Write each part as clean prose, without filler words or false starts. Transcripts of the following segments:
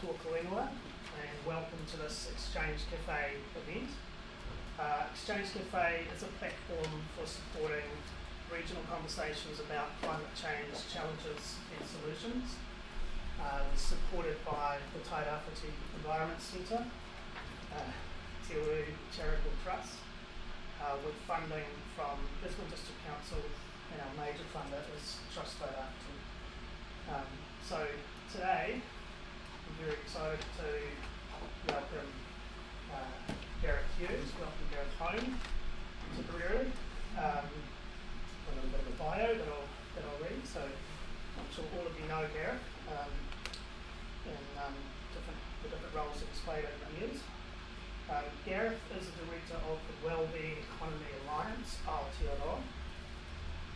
Aoreatoa and welcome to this Exchange Cafe event. Exchange Cafe is a platform for supporting regional conversations about climate change challenges and solutions. It's supported by the Tairawhiti Environment Centre, Te Uru Charitable Trust, with funding from Gisborne District Council, and our major funder is Trust Tairawhiti. So today, I'm very excited to welcome Gareth Hughes, welcome Gareth home to Karere. A little bit of a bio that I'll read, so I'm sure all of you know Gareth and the different roles that he's played over the years. Gareth is the director of the Wellbeing Economy Alliance, Aoreatoa.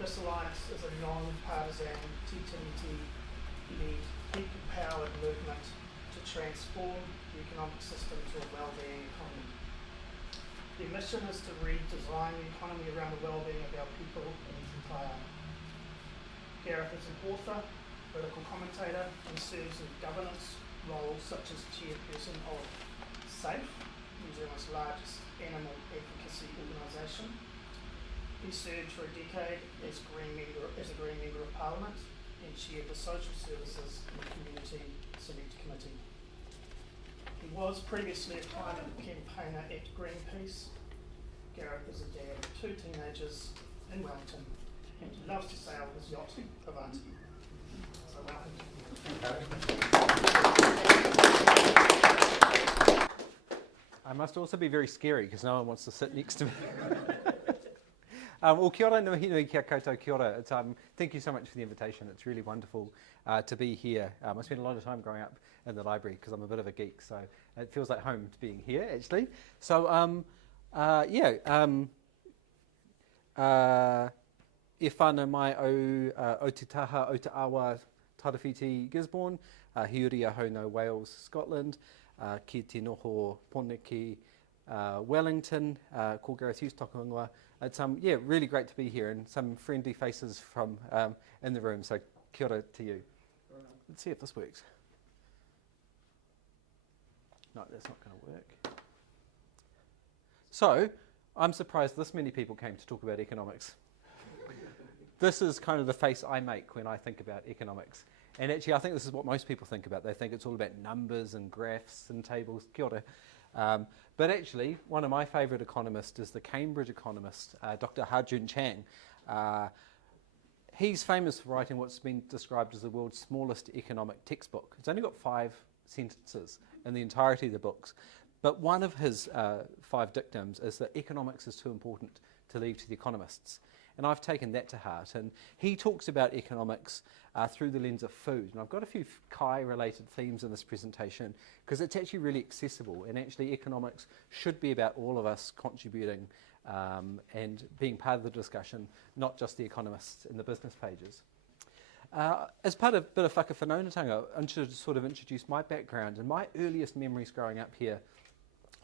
This alliance is a non-partisan, TTT-led, people-powered movement to transform the economic system to a wellbeing economy. The mission is to redesign the economy around the wellbeing of our people and society. Gareth is an author, political commentator, and serves in governance roles such as chairperson of SAFE, New Zealand's largest animal advocacy organisation. He served for a decade as a Green Member of Parliament and chaired the Social Services and Community Select Committee. He was previously a climate campaigner at Greenpeace. Gareth is a dad of 2 teenagers in Wellington, and he loves to sail his yacht, Avanti. So welcome. I must also be very scary because no one wants to sit next to me. Well, kia ora, nui kia koutou, kia ora. Thank you so much for the invitation. It's really wonderful to be here. I spent a lot of time growing up in the library because I'm a bit of a geek, so it feels like home to being here, actually. So, e whānau mai o te taha o te awa Tairawhiti Gisborne, hiuri ahau no Wales, Scotland, ki te noho Poneke, Wellington, ko Gareth Hughes toka ingoa. It's really great to be here and some friendly faces from in the room, so kia ora to you. Let's see if this works. No, that's not going to work. So, I'm surprised this many people came to talk about economics. This is kind of the face I make when I think about economics. And actually, I think this is what most people think about. They think it's all about numbers and graphs and tables. Kia ora. But actually, one of my favourite economists is the Cambridge economist, Dr. Ha-Joon Chang. He's famous for writing what's been described as the world's smallest economic textbook. It's only got 5 sentences in the entirety of the books. But one of his 5 dictums is that economics is too important to leave to the economists. And I've taken that to heart. And he talks about economics through the lens of food. And I've got a few Kai-related themes in this presentation because it's actually really accessible. And actually economics should be about all of us contributing and being part of the discussion, not just the economists in the business pages. As part of a bit of whakawhanaungatanga, I should sort of introduce my background. And my earliest memories growing up here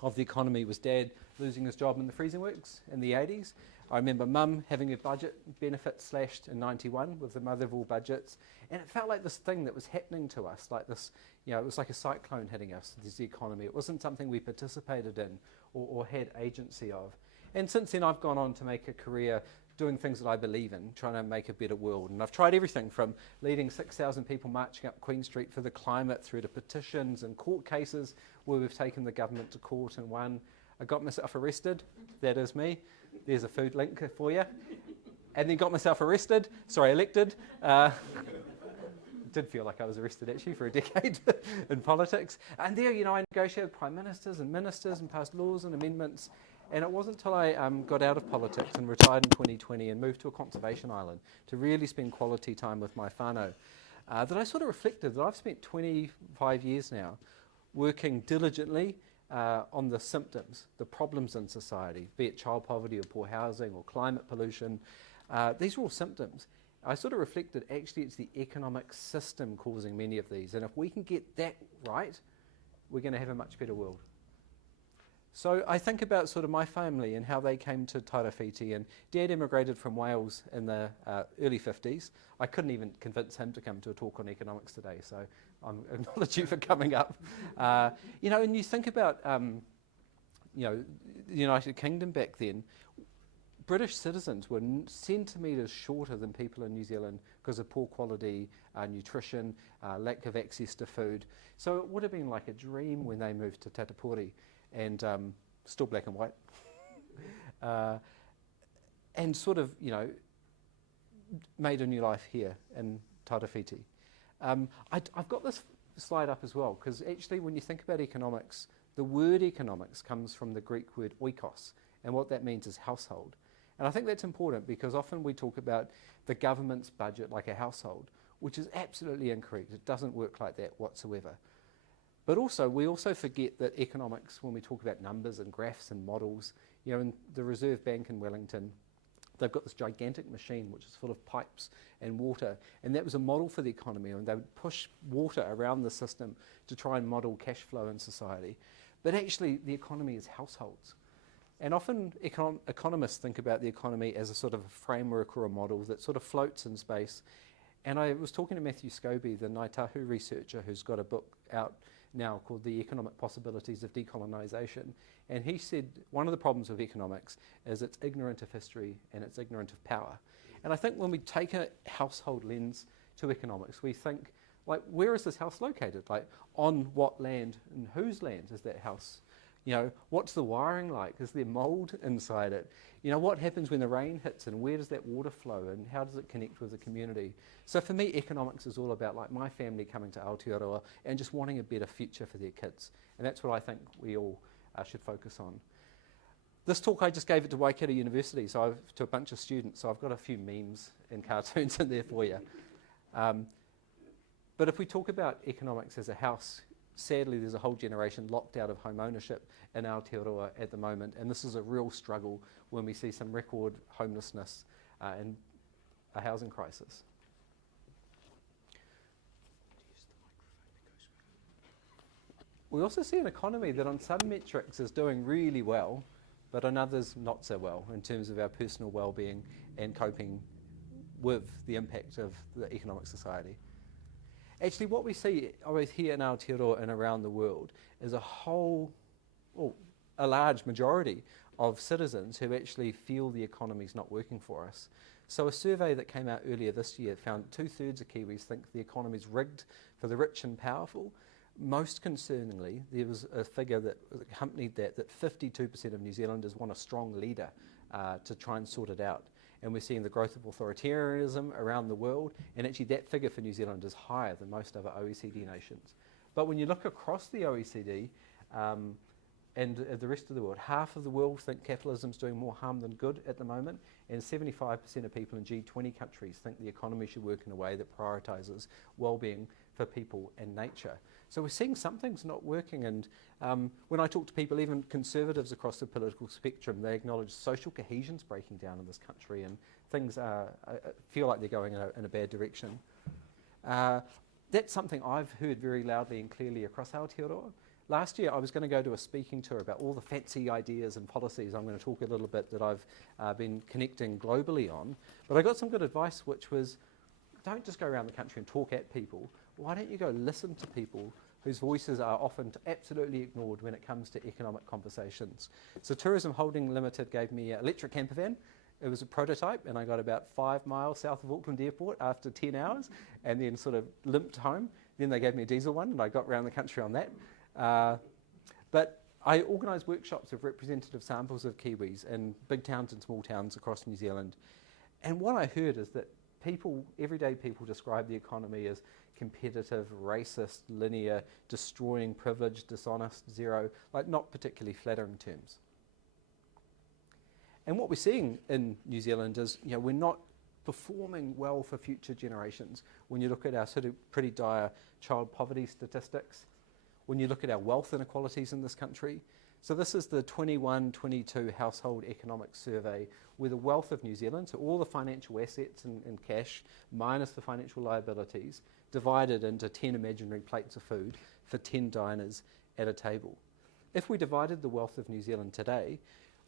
of the economy was Dad losing his job in the freezing works in the 80s. I remember Mum having her budget benefit slashed in 91 with the mother of all budgets, and it felt like this thing that was happening to us, like this, it was like a cyclone hitting us, the economy. It wasn't something we participated in or had agency of. And since then I've gone on to make a career doing things that I believe in, trying to make a better world. And I've tried everything from leading 6,000 people marching up Queen Street for the climate through to petitions and court cases where we've taken the government to court and won. I got myself arrested, that is me. There's a food link for you. And then got myself elected. Did feel like I was arrested actually for a decade in politics. And there, I negotiated with prime ministers and ministers and passed laws and amendments. And it wasn't until I got out of politics and retired in 2020 and moved to a conservation island to really spend quality time with my whānau that I sort of reflected that I've spent 25 years now working diligently on the symptoms, the problems in society, be it child poverty or poor housing or climate pollution. These are all symptoms. I sort of reflected actually it's the economic system causing many of these, and if we can get that right, we're going to have a much better world. So I think about sort of my family and how they came to Tairawhiti, and Dad immigrated from Wales in the early 50s. I couldn't even convince him to come to a talk on economics today, so I'm acknowledge you for coming up. You know, and you think about, you know, the United Kingdom back then, British citizens were centimetres shorter than people in New Zealand because of poor quality nutrition, lack of access to food. So it would have been like a dream when they moved to Tatapori, and still black and white. And sort of, you know, made a new life here in Tairāwhiti. I've got this slide up as well, because actually when you think about economics, the word economics comes from the Greek word oikos, and what that means is household. And I think that's important because often we talk about the government's budget like a household, which is absolutely incorrect. It doesn't work like that whatsoever. But also, we also forget that economics, when we talk about numbers and graphs and models, you know, in the Reserve Bank in Wellington, they've got this gigantic machine which is full of pipes and water, and that was a model for the economy, and they would push water around the system to try and model cash flow in society. But actually, the economy is households. And often economists think about the economy as a sort of a framework or a model that sort of floats in space. And I was talking to Matthew Scobie, the Ngāi Tahu researcher, who's got a book out now called The Economic Possibilities of Decolonisation. And he said one of the problems with economics is it's ignorant of history and it's ignorant of power. And I think when we take a household lens to economics, we think, like, where is this house located? Like, on what land and whose land is that house? You know, what's the wiring like? Is there mould inside it? You know, what happens when the rain hits and where does that water flow and how does it connect with the community? So for me, economics is all about like my family coming to Aotearoa and just wanting a better future for their kids. And that's what I think we all should focus on. This talk I just gave it to Waikato University, to a bunch of students, so I've got a few memes and cartoons in there for you. But if we talk about economics as a house, sadly, there's a whole generation locked out of home ownership in Aotearoa at the moment, and this is a real struggle when we see some record homelessness and a housing crisis. We also see an economy that on some metrics is doing really well, but on others not so well in terms of our personal well-being and coping with the impact of the economic society. Actually, what we see both here in Aotearoa and around the world is a large majority of citizens who actually feel the economy's not working for us. So a survey that came out earlier this year found 2/3 of Kiwis think the economy's rigged for the rich and powerful. Most concerningly, there was a figure that accompanied that 52% of New Zealanders want a strong leader to try and sort it out. And we're seeing the growth of authoritarianism around the world, and actually that figure for New Zealand is higher than most other OECD nations. But when you look across the OECD and the rest of the world, half of the world think capitalism's doing more harm than good at the moment, and 75% of people in G20 countries think the economy should work in a way that prioritises well-being for people and nature. So we're seeing something's not working, and when I talk to people, even conservatives across the political spectrum, they acknowledge social cohesion's breaking down in this country, and things feel like they're going in a bad direction. That's something I've heard very loudly and clearly across Aotearoa. Last year I was going to go to a speaking tour about all the fancy ideas and policies I'm going to talk a little bit that I've been connecting globally on, but I got some good advice, which was, don't just go around the country and talk at people. Why don't you go listen to people whose voices are often absolutely ignored when it comes to economic conversations? So Tourism Holding Limited gave me an electric camper van. It was a prototype, and I got about 5 miles south of Auckland Airport after 10 hours and then sort of limped home. Then they gave me a diesel one and I got around the country on that. But I organised workshops of representative samples of Kiwis in big towns and small towns across New Zealand. And what I heard is that people, everyday people, describe the economy as competitive, racist, linear, destroying privilege, dishonest, zero, like not particularly flattering terms. And what we're seeing in New Zealand is, you know, we're not performing well for future generations. When you look at our sort of pretty dire child poverty statistics, when you look at our wealth inequalities in this country. So this is the 21-22 Household Economic Survey, where the wealth of New Zealand, so all the financial assets and cash, minus the financial liabilities, divided into 10 imaginary plates of food for 10 diners at a table. If we divided the wealth of New Zealand today,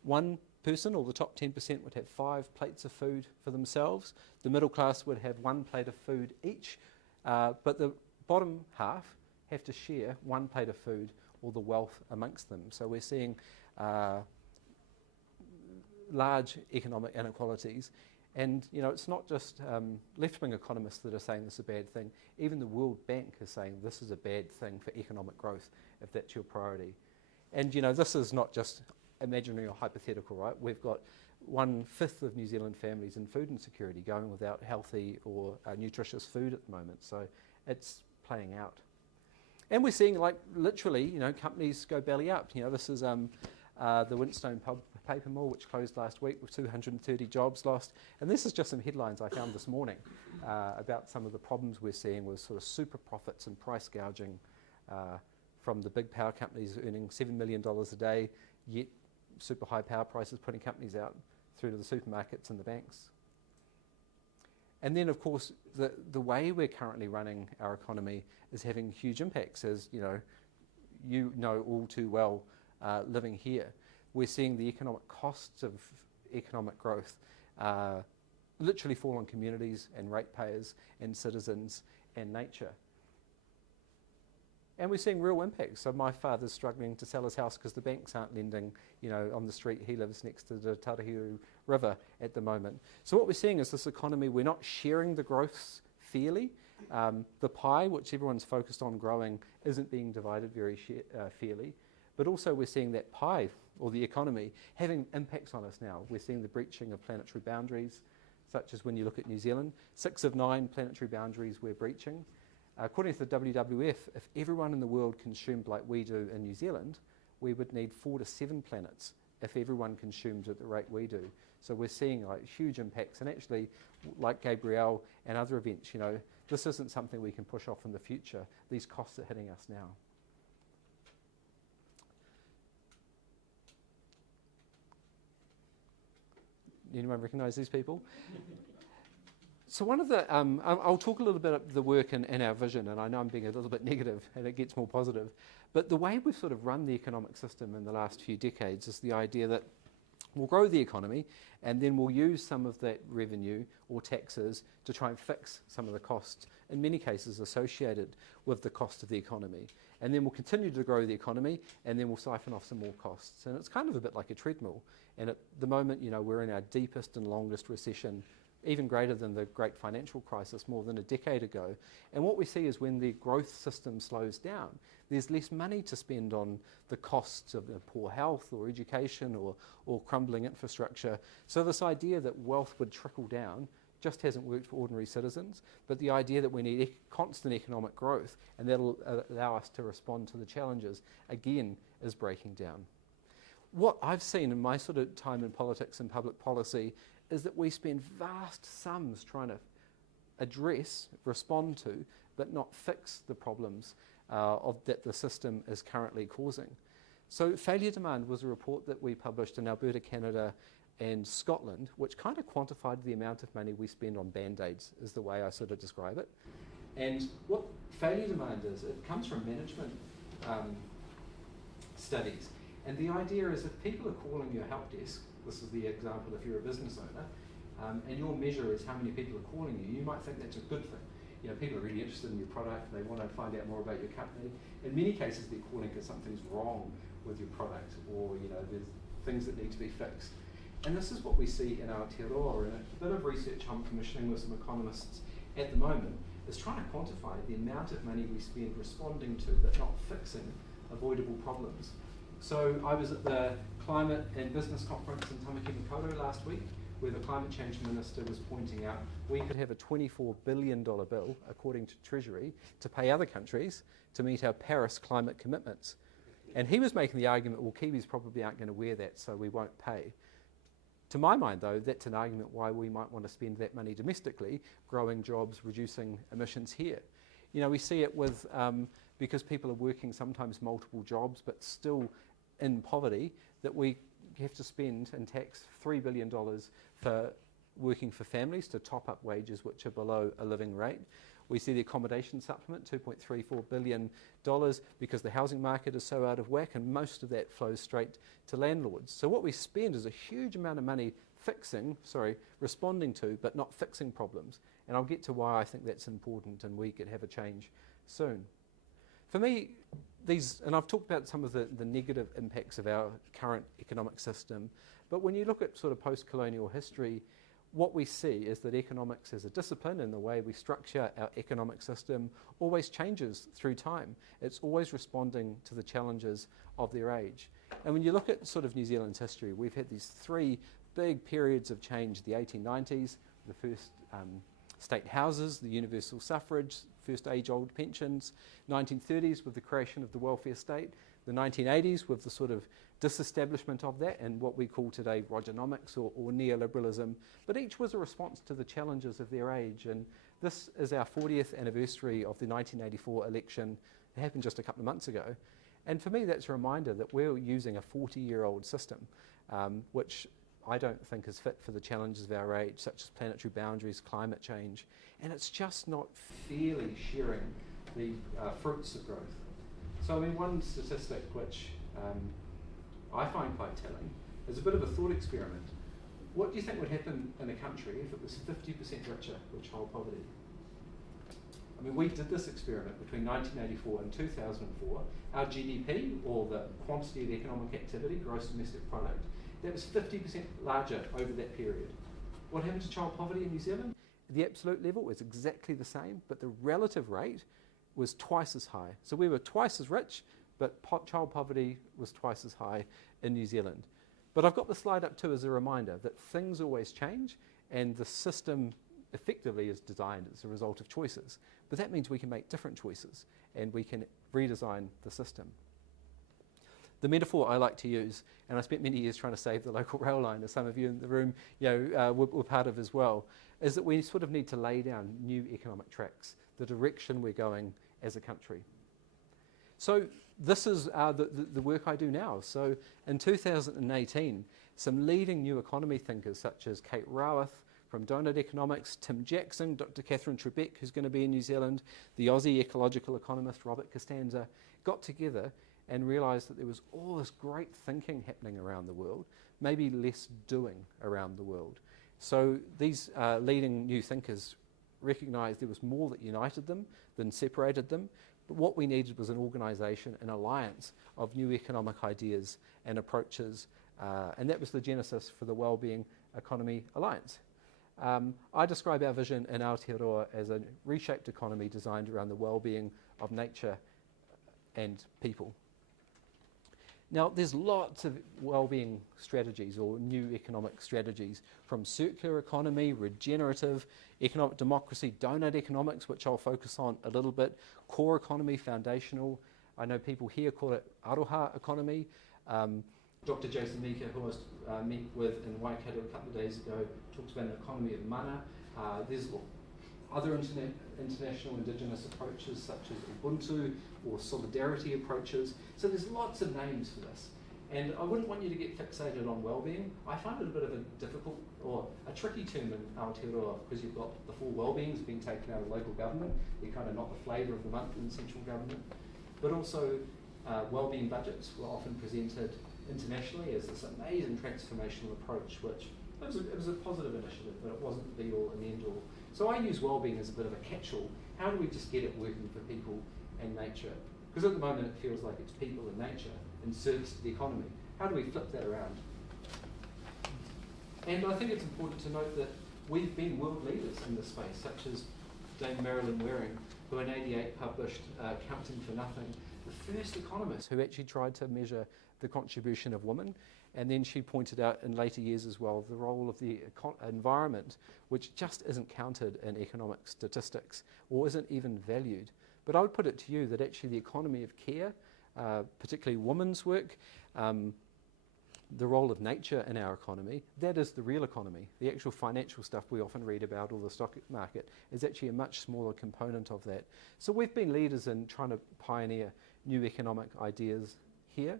one person, or the top 10%, would have 5 plates of food for themselves. The middle class would have 1 plate of food each, but the bottom half have to share one plate of food or the wealth amongst them. So we're seeing large economic inequalities. And it's not just left-wing economists that are saying this is a bad thing. Even the World Bank is saying this is a bad thing for economic growth, if that's your priority. And this is not just imaginary or hypothetical, right? We've got 1/5 of New Zealand families in food insecurity, going without healthy or nutritious food at the moment. So it's playing out. And we're seeing, like, literally, companies go belly up. This is the Winstone paper mill, which closed last week with 230 jobs lost. And this is just some headlines I found this morning about some of the problems we're seeing with sort of super profits and price gouging from the big power companies earning $7 million a day, yet super high power prices putting companies out through to the supermarkets and the banks. And then, of course, the way we're currently running our economy is having huge impacts, as you know all too well living here. We're seeing the economic costs of economic growth literally fall on communities and ratepayers and citizens and nature. And we're seeing real impacts. So my father's struggling to sell his house because the banks aren't lending, on the street. He lives next to the Tarahiru River at the moment. So what we're seeing is this economy, we're not sharing the growths fairly. The pie, which everyone's focused on growing, isn't being divided very fairly. But also we're seeing that pie, or the economy, having impacts on us now. We're seeing the breaching of planetary boundaries, such as when you look at New Zealand. 6 of 9 planetary boundaries we're breaching. According to the WWF, if everyone in the world consumed like we do in New Zealand, we would need 4 to 7 planets if everyone consumed at the rate we do. So we're seeing like huge impacts, and actually, like Gabrielle and other events, this isn't something we can push off in the future. These costs are hitting us now. Anyone recognise these people? So one of the, I'll talk a little bit about the work in our vision, and I know I'm being a little bit negative and it gets more positive, but the way we've sort of run the economic system in the last few decades is the idea that we'll grow the economy and then we'll use some of that revenue or taxes to try and fix some of the costs, in many cases associated with the cost of the economy. And then we'll continue to grow the economy and then we'll siphon off some more costs. And it's kind of a bit like a treadmill. And at the moment, we're in our deepest and longest recession, even greater than the great financial crisis more than a decade ago. And what we see is when the growth system slows down, there's less money to spend on the costs of poor health or education or crumbling infrastructure. So this idea that wealth would trickle down just hasn't worked for ordinary citizens, but the idea that we need constant economic growth and that'll allow us to respond to the challenges, again, is breaking down. What I've seen in my sort of time in politics and public policy is that we spend vast sums trying to address, respond to, but not fix the problems that the system is currently causing. So Failure Demand was a report that we published in Alberta, Canada and Scotland, which kind of quantified the amount of money we spend on band-aids, is the way I sort of describe it. And what failure demand is, it comes from management studies. And the idea is if people are calling your help desk, this is the example if you're a business owner, and your measure is how many people are calling you, you might think that's a good thing. People are really interested in your product, they want to find out more about your company. In many cases they're calling because something's wrong with your product, or there's things that need to be fixed. And this is what we see in Aoreatoa, and a bit of research I'm commissioning with some economists at the moment is trying to quantify the amount of money we spend responding to but not fixing avoidable problems. So I was at the Climate and Business Conference in Tamaki Makaurau last week, where the Climate Change Minister was pointing out we could have a $24 billion bill, according to Treasury, to pay other countries to meet our Paris climate commitments. And he was making the argument, well, Kiwis probably aren't going to wear that, so we won't pay. To my mind, though, that's an argument why we might want to spend that money domestically, growing jobs, reducing emissions here. We see it with, because people are working sometimes multiple jobs, but still in poverty, that we have to spend and tax $3 billion for working for families to top up wages which are below a living rate. We see the accommodation supplement, $2.34 billion, because the housing market is so out of whack, and most of that flows straight to landlords. So what we spend is a huge amount of money responding to, but not fixing problems. And I'll get to why I think that's important and we could have a change soon. For me, and I've talked about some of the negative impacts of our current economic system, but when you look at sort of post-colonial history, what we see is that economics as a discipline and the way we structure our economic system always changes through time. It's always responding to the challenges of their age. And when you look at sort of New Zealand's history, we've had these three big periods of change: the 1890s, the first state houses, the universal suffrage, first age-old pensions, 1930s with the creation of the welfare state, the 1980s with the sort of disestablishment of that and what we call today Rogernomics or neoliberalism, but each was a response to the challenges of their age. And this is our 40th anniversary of the 1984 election. It happened just a couple of months ago. And for me, that's a reminder that we're using a 40-year-old system, which I don't think is fit for the challenges of our age, such as planetary boundaries, climate change, and it's just not fairly sharing the fruits of growth. So I mean, one statistic which I find quite telling is a bit of a thought experiment. What do you think would happen in a country if it was 50% richer with child poverty? I mean, we did this experiment between 1984 and 2004. Our GDP, or the quantity of economic activity, gross domestic product, that was 50% larger over that period. What happened to child poverty in New Zealand? The absolute level was exactly the same, but the relative rate was twice as high. So we were twice as rich, but child poverty was twice as high in New Zealand. But I've got the slide up too as a reminder that things always change, and the system effectively is designed as a result of choices. But that means we can make different choices, and we can redesign the system. The metaphor I like to use, and I spent many years trying to save the local rail line, as some of you in the room were part of as well, is that we sort of need to lay down new economic tracks, the direction we're going as a country. So this is the work I do now. So in 2018, some leading new economy thinkers such as Kate Raworth from Donut Economics, Tim Jackson, Dr. Catherine Trebek, who's going to be in New Zealand, the Aussie ecological economist Robert Costanza, got together and realised that there was all this great thinking happening around the world, maybe less doing around the world. So these leading new thinkers recognised there was more that united them than separated them, but what we needed was an organisation, an alliance of new economic ideas and approaches, and that was the genesis for the Wellbeing Economy Alliance. I describe our vision in Aotearoa as a reshaped economy designed around the well-being of nature and people. Now, there's lots of well-being strategies or new economic strategies, from circular economy, regenerative, economic democracy, donut economics, which I'll focus on a little bit, core economy, foundational. I know people here call it aroha economy. Dr. Jason Meeker, who I met with in Waikato a couple of days ago, talks about an economy of mana. There's other international indigenous approaches such as Ubuntu or solidarity approaches. So there's lots of names for this. And I wouldn't want you to get fixated on wellbeing. I find it a bit of a difficult or a tricky term in Aotearoa because you've got the full wellbeings being taken out of local government. They're kind of not the flavour of the month in central government. But also wellbeing budgets were often presented internationally as this amazing transformational approach, which it was a positive initiative, but it wasn't the be-all and end-all. So I use wellbeing as a bit of a catch-all. How do we just get it working for people and nature? Because at the moment it feels like it's people and nature in service to the economy. How do we flip that around? And I think it's important to note that we've been world leaders in this space, such as Dame Marilyn Waring, who in '88 published Counting for Nothing, the first economist who actually tried to measure the contribution of women. And then she pointed out in later years as well the role of the environment, which just isn't counted in economic statistics or isn't even valued. But I would put it to you that actually the economy of care, particularly women's work, the role of nature in our economy, that is the real economy. The actual financial stuff we often read about, or the stock market, is actually a much smaller component of that. So we've been leaders in trying to pioneer new economic ideas here.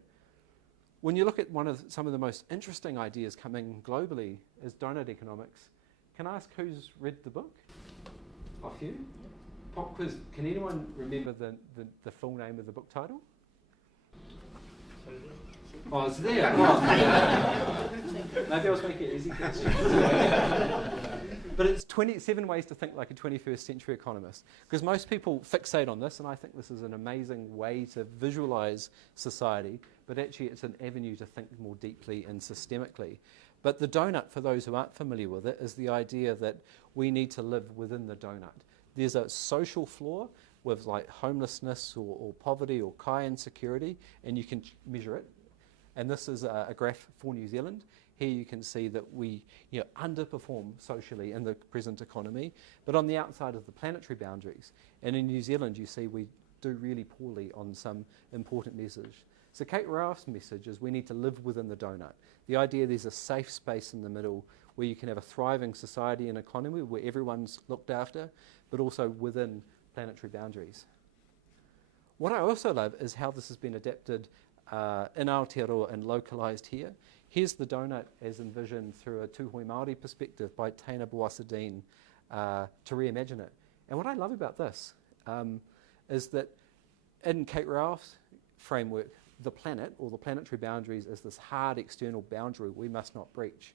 When you look at some of the most interesting ideas coming globally is donut economics. Can I ask who's read the book? A few? Pop quiz. Can anyone remember the full name of the book title? Oh, it's there. Oh. Maybe I was making it easy for you. But it's 27 ways to think like a 21st century economist, because most people fixate on this, and I think this is an amazing way to visualize society, but actually it's an avenue to think more deeply and systemically. But the donut, for those who aren't familiar with it, is the idea that we need to live within the donut. There's a social floor with like homelessness or poverty or kai insecurity, and you can measure it. And this is a graph for New Zealand. Here you can see that we underperform socially in the present economy, but on the outside of the planetary boundaries. And in New Zealand, you see we do really poorly on some important measures. So Kate Ralph's message is we need to live within the donut. The idea there's a safe space in the middle where you can have a thriving society and economy where everyone's looked after, but also within planetary boundaries. What I also love is how this has been adapted in Aotearoa and localised here. Here's the donut as envisioned through a Tūhoe Māori perspective by Taina Boasadine to reimagine it. And what I love about this is that in Kate Ralph's framework, the planet or the planetary boundaries is this hard external boundary we must not breach.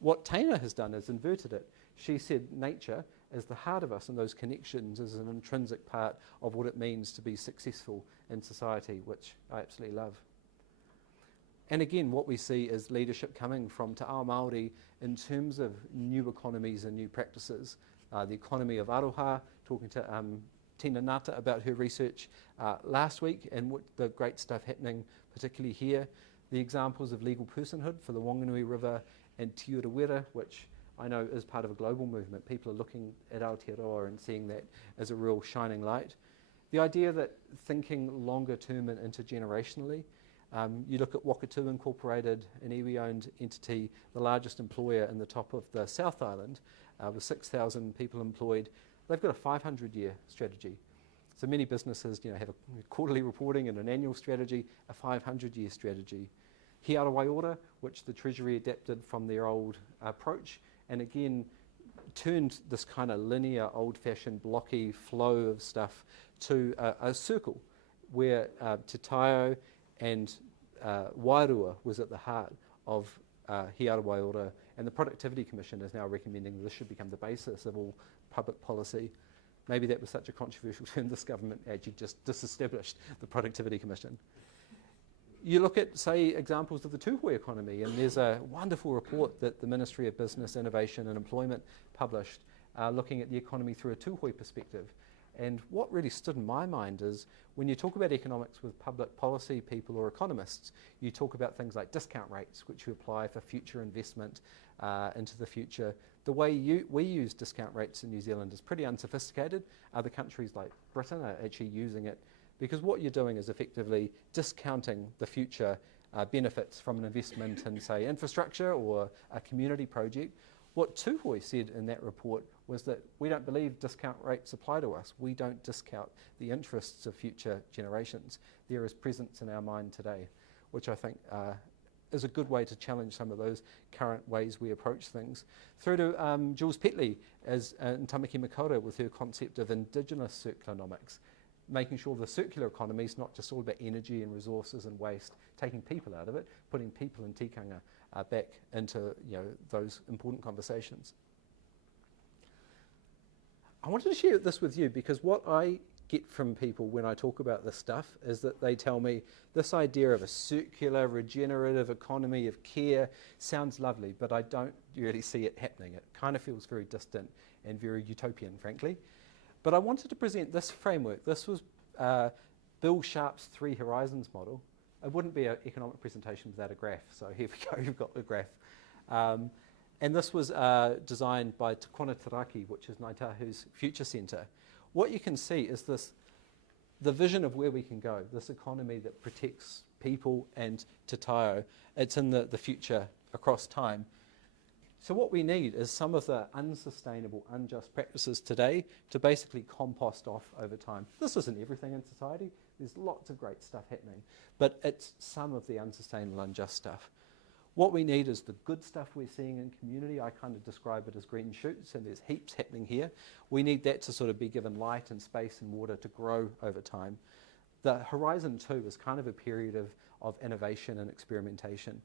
What Taina has done is inverted it. She said nature is the heart of us, and those connections is an intrinsic part of what it means to be successful in society, which I absolutely love. And again, what we see is leadership coming from Te Ao Māori in terms of new economies and new practices. The economy of aroha, talking to Tina Nata about her research last week, and what the great stuff happening, particularly here. The examples of legal personhood for the Wanganui River and Te Urewera, which I know is part of a global movement. People are looking at Aotearoa and seeing that as a real shining light. The idea that thinking longer term and intergenerationally, you look at Wakatu Incorporated, an iwi-owned entity, the largest employer in the top of the South Island, with 6,000 people employed. They've got a 500-year strategy. So many businesses have a quarterly reporting and an annual strategy, a 500-year strategy. Aoreatoa, which the Treasury adapted from their old approach, and again turned this kind of linear, old-fashioned, blocky flow of stuff to a circle where Te Taio and Wairua was at the heart of Aoreatoa, and the Productivity Commission is now recommending that this should become the basis of all public policy. Maybe that was such a controversial term, this government actually just disestablished the Productivity Commission. You look at, say, examples of the Tūhoe economy, and there's a wonderful report that the Ministry of Business, Innovation and Employment published looking at the economy through a Tūhoe perspective. And what really stood in my mind is when you talk about economics with public policy people or economists, you talk about things like discount rates, which you apply for future investment into the future. The way we use discount rates in New Zealand is pretty unsophisticated. Other countries like Britain are actually using it, because what you're doing is effectively discounting the future benefits from an investment in, say, infrastructure or a community project. What Tūhoe said in that report was that we don't believe discount rates apply to us. We don't discount the interests of future generations. There is presence in our mind today, which I think is a good way to challenge some of those current ways we approach things. Through to Jules Petley in Tamaki Makaurau with her concept of indigenous circulonomics, making sure the circular economy is not just all about energy and resources and waste, taking people out of it, putting people and tikanga back into those important conversations. I wanted to share this with you because what I get from people when I talk about this stuff is that they tell me this idea of a circular, regenerative economy of care sounds lovely, but I don't really see it happening. It kind of feels very distant and very utopian, frankly. But I wanted to present this framework. This was Bill Sharp's 3 Horizons model. It wouldn't be an economic presentation without a graph, so here we go, you've got the graph. And this was designed by Te Taraki, which is Ngāi Tahu's Future Centre. What you can see is the vision of where we can go, this economy that protects people and Te Taio. It's in the future across time. So what we need is some of the unsustainable, unjust practices today to basically compost off over time. This isn't everything in society. There's lots of great stuff happening, but it's some of the unsustainable, unjust stuff. What we need is the good stuff we're seeing in community. I kind of describe it as green shoots, and there's heaps happening here. We need that to sort of be given light and space and water to grow over time. The Horizon 2 is kind of a period of innovation and experimentation.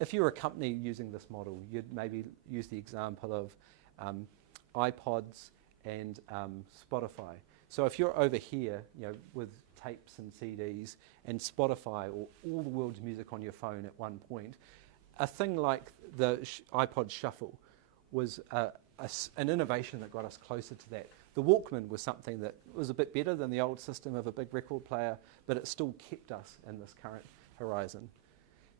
If you're a company using this model, you'd maybe use the example of iPods, and Spotify. So if you're over here, with tapes and CDs and Spotify or all the world's music on your phone at one point, a thing like the iPod Shuffle was an innovation that got us closer to that. The Walkman was something that was a bit better than the old system of a big record player, but it still kept us in this current horizon.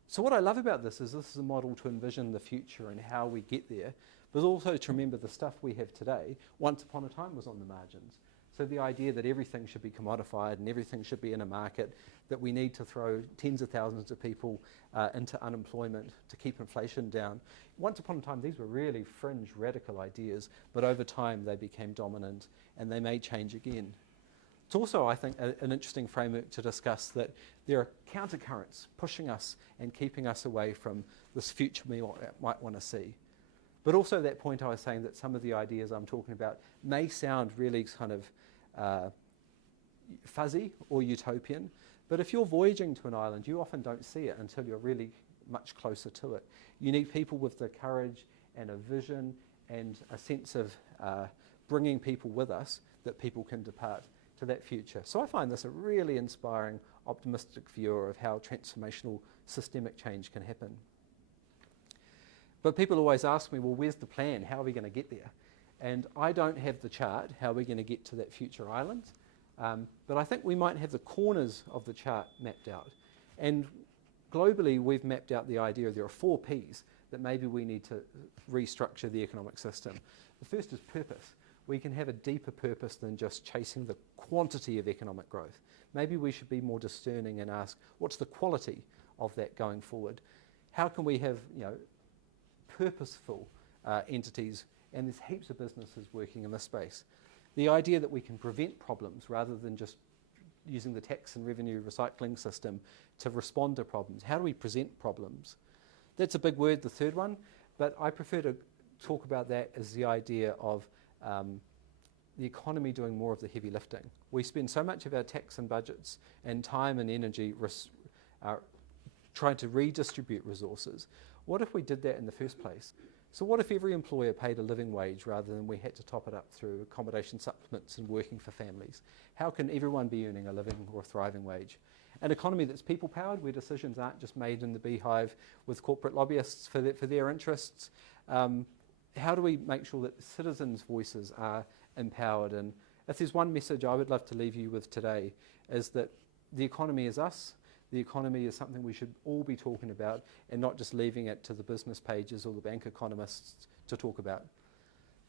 So what I love about this is a model to envision the future and how we get there, but also to remember the stuff we have today, once upon a time was on the margins. So the idea that everything should be commodified and everything should be in a market, that we need to throw tens of thousands of people into unemployment to keep inflation down. Once upon a time, these were really fringe, radical ideas, but over time they became dominant and they may change again. It's also, I think, an interesting framework to discuss that there are countercurrents pushing us and keeping us away from this future we might want to see. But also that point I was saying that some of the ideas I'm talking about may sound really kind of fuzzy or utopian, but if you're voyaging to an island, you often don't see it until you're really much closer to it. You need people with the courage and a vision and a sense of bringing people with us that people can depart to that future. So I find this a really inspiring, optimistic view of how transformational systemic change can happen. But people always ask me, well, where's the plan? How are we going to get there? And I don't have the chart, how we're going to get to that future island. But I think we might have the corners of the chart mapped out. And globally, we've mapped out the idea there are 4 Ps that maybe we need to restructure the economic system. The first is purpose. We can have a deeper purpose than just chasing the quantity of economic growth. Maybe we should be more discerning and ask, what's the quality of that going forward? How can we have, purposeful entities, and there's heaps of businesses working in this space. The idea that we can prevent problems rather than just using the tax and revenue recycling system to respond to problems. How do we present problems? That's a big word, the third one, but I prefer to talk about that as the idea of the economy doing more of the heavy lifting. We spend so much of our tax and budgets and time and energy trying to redistribute resources. What if we did that in the first place? So what if every employer paid a living wage rather than we had to top it up through accommodation supplements and working for families? How can everyone be earning a living or a thriving wage? An economy that's people-powered, where decisions aren't just made in the beehive with corporate lobbyists for their interests. How do we make sure that citizens' voices are empowered? And if there's one message I would love to leave you with today, is that the economy is us. The economy is something we should all be talking about and not just leaving it to the business pages or the bank economists to talk about.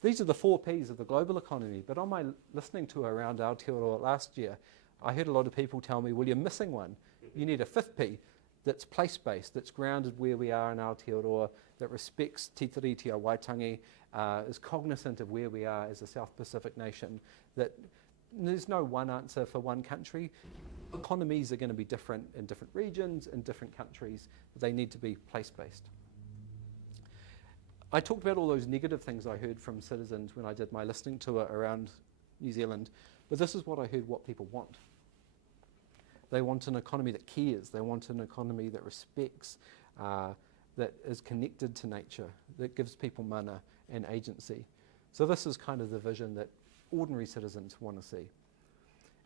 These are the 4 Ps of the global economy, but on my listening tour around Aoreatoa last year, I heard a lot of people tell me, well, you're missing one. You need a 5th P that's place-based, that's grounded where we are in Aotearoa, that respects Te Tiriti a Waitangi, is cognizant of where we are as a South Pacific nation, that there's no one answer for one country. Economies are going to be different in different regions, in different countries. They need to be place-based. I talked about all those negative things I heard from citizens when I did my listening tour around New Zealand, but this is what I heard what people want. They want an economy that cares. They want an economy that respects, that is connected to nature, that gives people mana and agency. So this is kind of the vision that ordinary citizens want to see.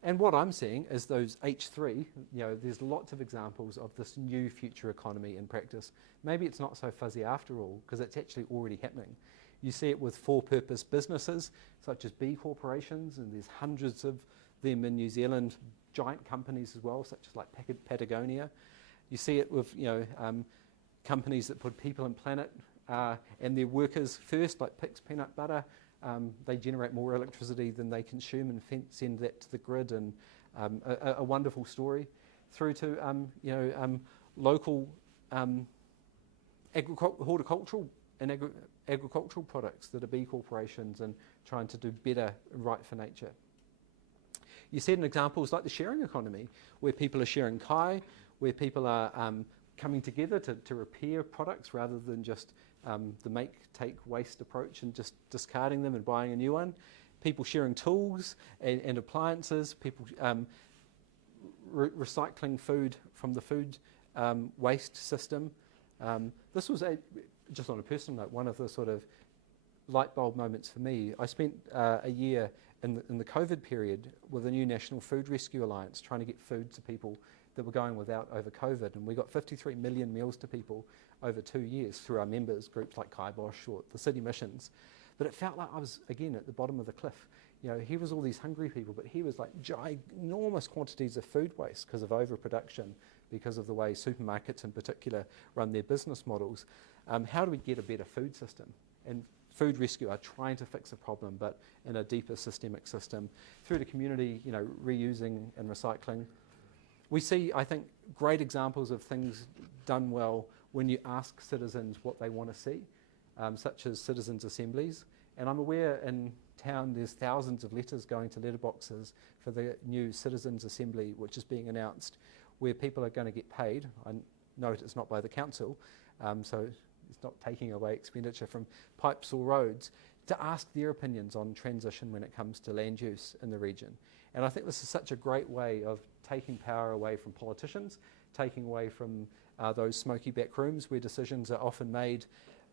And what I'm seeing is those H3, there's lots of examples of this new future economy in practice. Maybe it's not so fuzzy after all, because it's actually already happening. You see it with for-purpose businesses, such as B corporations, and there's hundreds of them in New Zealand, giant companies as well, such as like Patagonia. You see it with, companies that put people and planet and their workers first, like Pix Peanut Butter. They generate more electricity than they consume and send that to the grid, and a wonderful story, through to local horticultural and agricultural products that are B corporations and trying to do better and right for nature. You see it in examples like the sharing economy, where people are sharing kai, where people are coming together to repair products rather than just the make, take, waste approach and just discarding them and buying a new one. People sharing tools and appliances, people recycling food from the food waste system. This was, just on a personal note, one of the sort of light bulb moments for me. I spent a year in the COVID period with a new National Food Rescue Alliance trying to get food to people that were going without over COVID, and we got 53 million meals to people over 2 years through our members, groups like Kaibosh or the city missions. But it felt like I was, again, at the bottom of the cliff. You know, here was all these hungry people, but here was like ginormous quantities of food waste because of overproduction, because of the way supermarkets in particular run their business models. How do we get a better food system? And Food Rescue are trying to fix a problem, but in a deeper systemic system through the community, you know, reusing and recycling. We see, I think, great examples of things done well when you ask citizens what they want to see, such as citizens' assemblies. And I'm aware in town there's thousands of letters going to letterboxes for the new citizens' assembly, which is being announced, where people are going to get paid. I note it's not by the council, so it's not taking away expenditure from pipes or roads, to ask their opinions on transition when it comes to land use in the region. And I think this is such a great way of taking power away from politicians, taking away from those smoky back rooms where decisions are often made,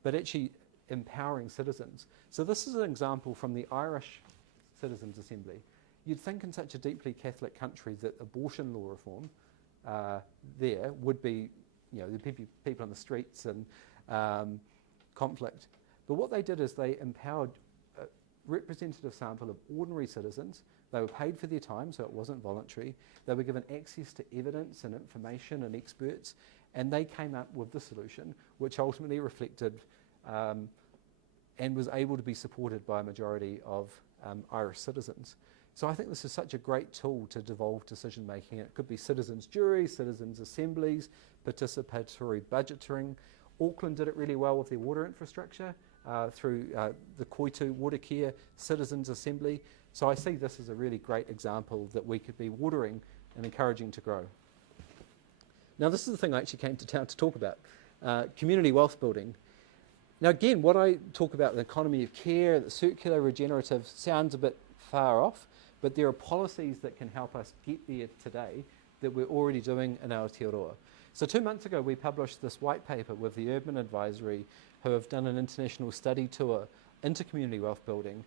but actually empowering citizens. So this is an example from the Irish Citizens' Assembly. You'd think in such a deeply Catholic country that abortion law reform there would be, you know, there'd be people on the streets and conflict. But what they did is they empowered a representative sample of ordinary citizens. They were paid for their time, so it wasn't voluntary. They were given access to evidence and information and experts, and they came up with the solution, which ultimately reflected and was able to be supported by a majority of Irish citizens. So I think this is such a great tool to devolve decision making. It could be citizens' juries, citizens' assemblies, participatory budgeting. Auckland did it really well with their water infrastructure through the Koitu Water Care Citizens' Assembly. So I see this as a really great example that we could be watering and encouraging to grow. Now this is the thing I actually came to town to talk about, community wealth building. Now again, what I talk about, the economy of care, the circular regenerative, sounds a bit far off, but there are policies that can help us get there today that we're already doing in Aoreatoa. So 2 months ago, we published this white paper with the Urban Advisory, who have done an international study tour into community wealth building.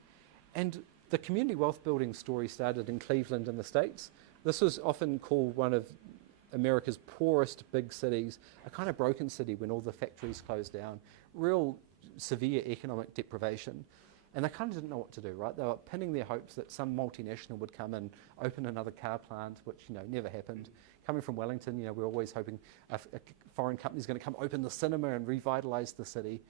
And the community wealth building story started in Cleveland in the States. This was often called one of America's poorest big cities, a kind of broken city when all the factories closed down, real severe economic deprivation. And they kind of didn't know what to do, right? They were pinning their hopes that some multinational would come and open another car plant, which, you know, never happened. Coming from Wellington, you know, we're always hoping a foreign company's going to come open the cinema and revitalise the city.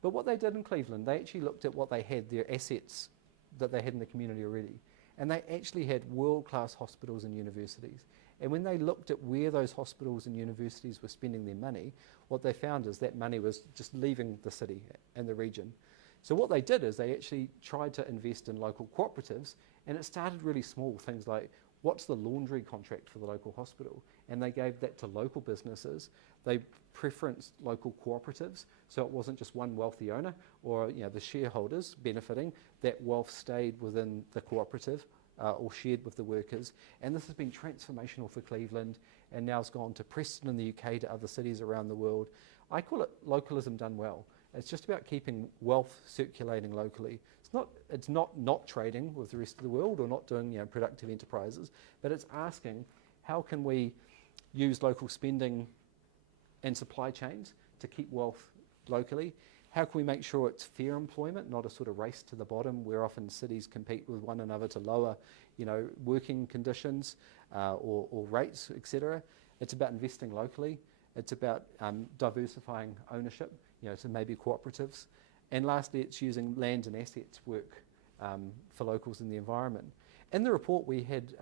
But what they did in Cleveland, they actually looked at what they had, their assets that they had in the community already. And they actually had world-class hospitals and universities. And when they looked at where those hospitals and universities were spending their money, what they found is that money was just leaving the city and the region. So what they did is they actually tried to invest in local cooperatives, and it started really small, things like, what's the laundry contract for the local hospital? And they gave that to local businesses. They preferenced local cooperatives, so it wasn't just one wealthy owner or, you know, the shareholders benefiting. That wealth stayed within the cooperative or shared with the workers. And this has been transformational for Cleveland, and now it's gone to Preston in the UK, to other cities around the world. I call it localism done well. It's just about keeping wealth circulating locally. It's not trading with the rest of the world or not doing, you know, productive enterprises, but it's asking how can we use local spending and supply chains to keep wealth locally? How can we make sure it's fair employment, not a sort of race to the bottom where often cities compete with one another to lower, you know, working conditions or rates, etc. It's about investing locally. It's about diversifying ownership, you know, to maybe cooperatives. And lastly, it's using land and assets work for locals in the environment. In the report, we had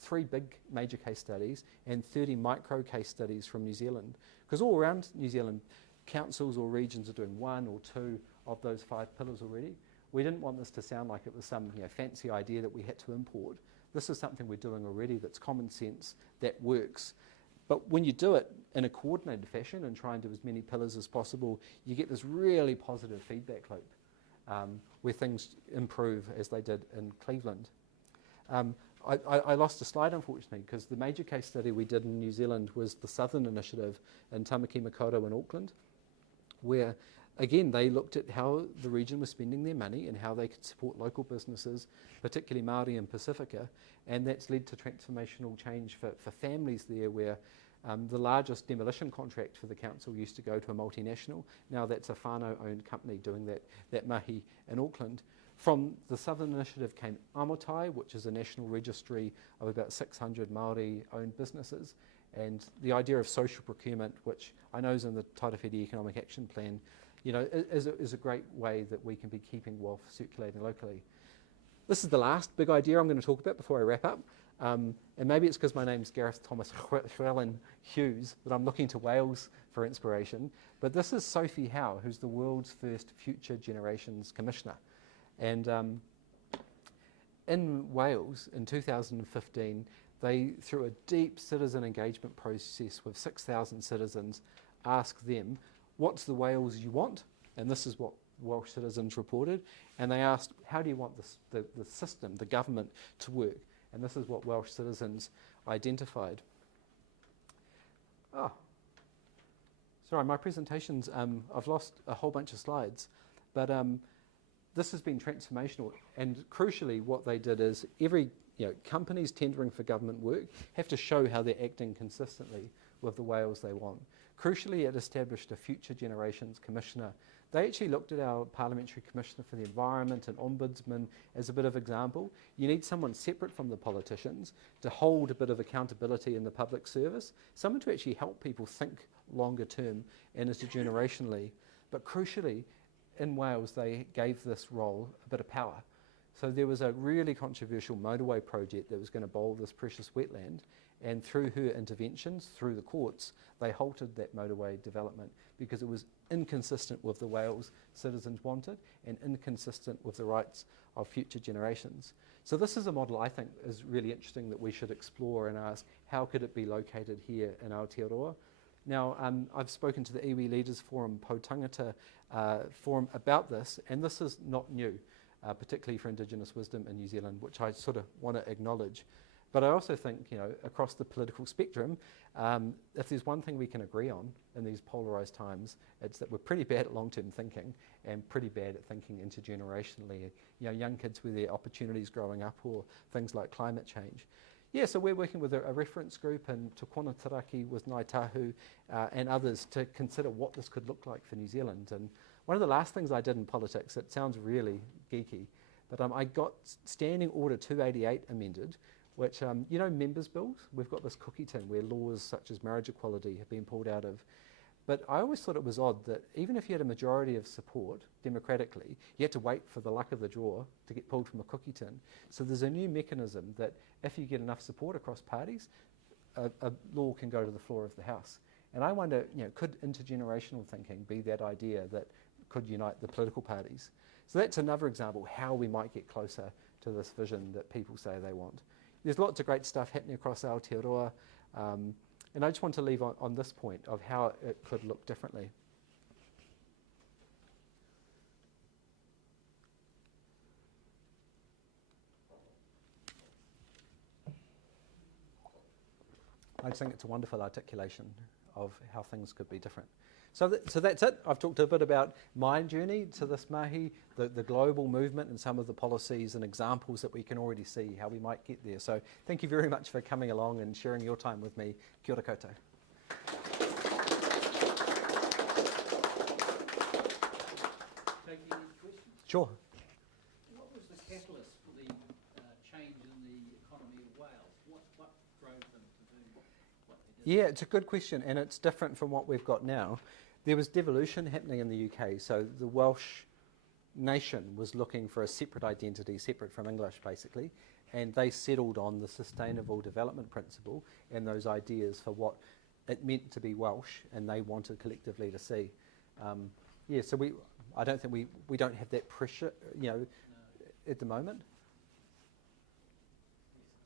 3 big major case studies and 30 micro case studies from New Zealand. Because all around New Zealand, councils or regions are doing 1 or 2 of those 5 pillars already. We didn't want this to sound like it was some, you know, fancy idea that we had to import. This is something we're doing already that's common sense, that works. But when you do it in a coordinated fashion and try and do as many pillars as possible, you get this really positive feedback loop where things improve as they did in Cleveland. I lost a slide, unfortunately, because the major case study we did in New Zealand was the Southern Initiative in Tamaki Makaurau in Auckland, where again, they looked at how the region was spending their money and how they could support local businesses, particularly Māori and Pacifica, and that's led to transformational change for families there, where the largest demolition contract for the council used to go to a multinational. Now that's a whānau-owned company doing that mahi in Auckland. From the Southern Initiative came Aoreatoa, which is a national registry of about 600 Māori-owned businesses, and the idea of social procurement, which I know is in the Tairāwhiti Economic Action Plan, you know, is a great way that we can be keeping wealth circulating locally. This is the last big idea I'm going to talk about before I wrap up, and maybe it's because my name's Gareth Thomas Hughes that I'm looking to Wales for inspiration, but this is Sophie Howe, who's the world's first Future Generations Commissioner. And in Wales in 2015, they, through a deep citizen engagement process with 6,000 citizens, asked them, what's the Wales you want? And this is what Welsh citizens reported. And they asked, how do you want the system, the government, to work? And this is what Welsh citizens identified. Oh, sorry, my presentation's, I've lost a whole bunch of slides, but this has been transformational, and crucially what they did is companies tendering for government work have to show how they're acting consistently with the Wales they want. Crucially, it established a Future Generations Commissioner. They actually looked at our Parliamentary Commissioner for the Environment and Ombudsman as a bit of example. You need someone separate from the politicians to hold a bit of accountability in the public service, someone to actually help people think longer term and intergenerationally. But crucially, in Wales, they gave this role a bit of power. So there was a really controversial motorway project that was going to bowl this precious wetland, and through her interventions, through the courts, they halted that motorway development because it was inconsistent with the Wales citizens wanted and inconsistent with the rights of future generations. So this is a model I think is really interesting that we should explore and ask, how could it be located here in Aotearoa? Now, I've spoken to the Iwi Leaders Forum, Po Tangata Forum about this, and this is not new, particularly for Indigenous wisdom in New Zealand, which I sort of want to acknowledge. But I also think, across the political spectrum, if there's one thing we can agree on in these polarised times, it's that we're pretty bad at long-term thinking and pretty bad at thinking intergenerationally. Young kids with their opportunities growing up, or things like climate change. Yeah, so we're working with a reference group in Te Taraki with Ngāi Tahu and others to consider what this could look like for New Zealand. And one of the last things I did in politics, it sounds really geeky, but I got Standing Order 288 amended, which, members' bills, we've got this cookie tin where laws such as marriage equality have been pulled out of. But I always thought it was odd that even if you had a majority of support democratically, you had to wait for the luck of the draw to get pulled from a cookie tin. So there's a new mechanism that if you get enough support across parties, a law can go to the floor of the House. And I wonder, could intergenerational thinking be that idea that could unite the political parties? So that's another example how we might get closer to this vision that people say they want. There's lots of great stuff happening across Aotearoa. And I just want to leave on this point of how it could look differently. I just think it's a wonderful articulation of how things could be different. So that's it. I've talked a bit about my journey to this mahi, the global movement and some of the policies and examples that we can already see how we might get there. So thank you very much for coming along and sharing your time with me. Kia ora koutou. Taking any questions? Sure. What was the catalyst for the change in the economy of Wales? What drove them to do what they did? Yeah, it's a good question, and it's different from what we've got now. There was devolution happening in the UK, so the Welsh nation was looking for a separate identity, separate from English basically, and they settled on the sustainable development principle and those ideas for what it meant to be Welsh, and they wanted collectively to see. So I don't think we don't have that pressure, No. at the moment.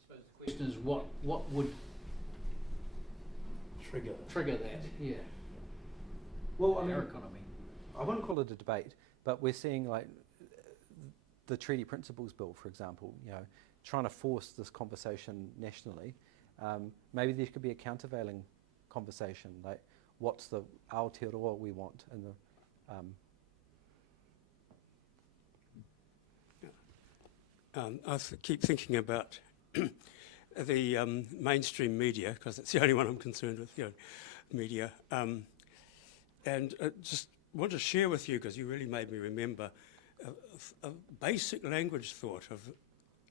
I suppose the question is what would trigger that? Yeah. Well, Our economy. I wouldn't call it a debate, but we're seeing like the Treaty Principles Bill, for example, trying to force this conversation nationally. Maybe there could be a countervailing conversation, like what's the Aotearoa we want in the I keep thinking about the mainstream media, because that's the only one I'm concerned with, media. And just want to share with you, because you really made me remember a basic language thought of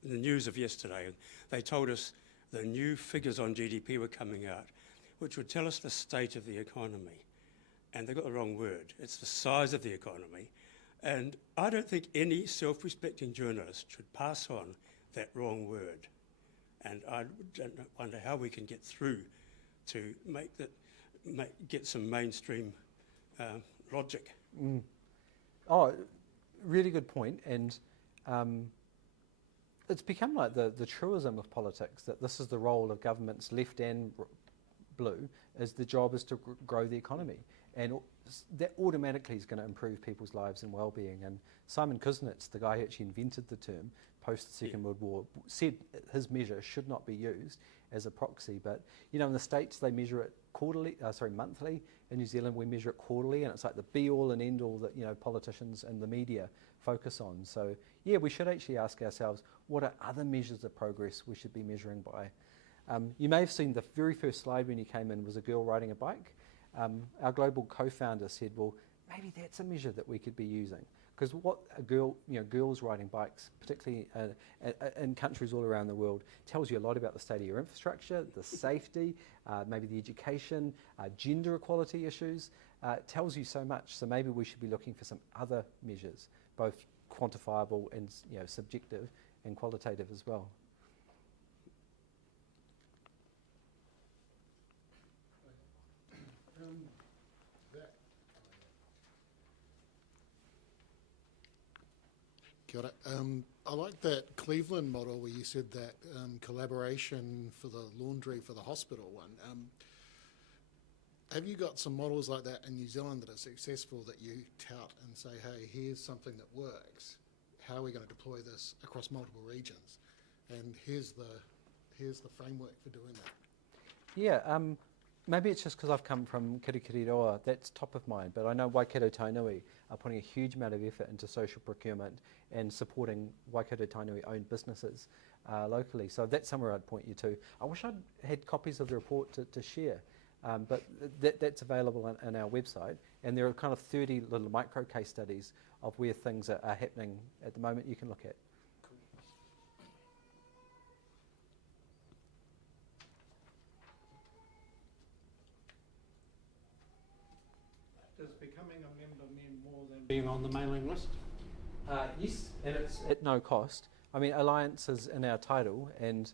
the news of yesterday. They told us the new figures on GDP were coming out, which would tell us the state of the economy. And they got the wrong word. It's the size of the economy. And I don't think any self-respecting journalist should pass on that wrong word. And I wonder how we can get through to get some mainstream logic. Mm. Oh, really good point. And it's become like the truism of politics that this is the role of governments, left and blue, is the job is to grow the economy. And that automatically is going to improve people's lives and well-being. And Simon Kuznets, the guy who actually invented the term post the Second World War, said his measure should not be used as a proxy. But in the States they measure it monthly. In New Zealand we measure it quarterly, and it's like the be-all and end-all that politicians and the media focus on. So yeah, we should actually ask ourselves, what are other measures of progress we should be measuring by? You may have seen the very first slide when you came in was a girl riding a bike. Our global co-founder said, well, maybe that's a measure that we could be using. Because what girls riding bikes, particularly in countries all around the world, tells you a lot about the state of your infrastructure, the safety, maybe the education, gender equality issues. It tells you so much. So maybe we should be looking for some other measures, both quantifiable and subjective and qualitative as well. Kia ora. I like that Cleveland model where you said that collaboration for the laundry for the hospital one. Have you got some models like that in New Zealand that are successful that you tout and say, hey, here's something that works. How are we going to deploy this across multiple regions? And here's the framework for doing that. Yeah, maybe it's just because I've come from Aoreatoa, that's top of mind, but I know Waikato Tainui are putting a huge amount of effort into social procurement and supporting Waikato Tainui owned businesses locally. So that's somewhere I'd point you to. I wish I'd had copies of the report to share, but that's available on our website, and there are kind of 30 little micro case studies of where things are happening at the moment you can look at. Does becoming a member mean more than being on the mailing list? Yes, and it's at no cost. I mean, alliance is in our title, and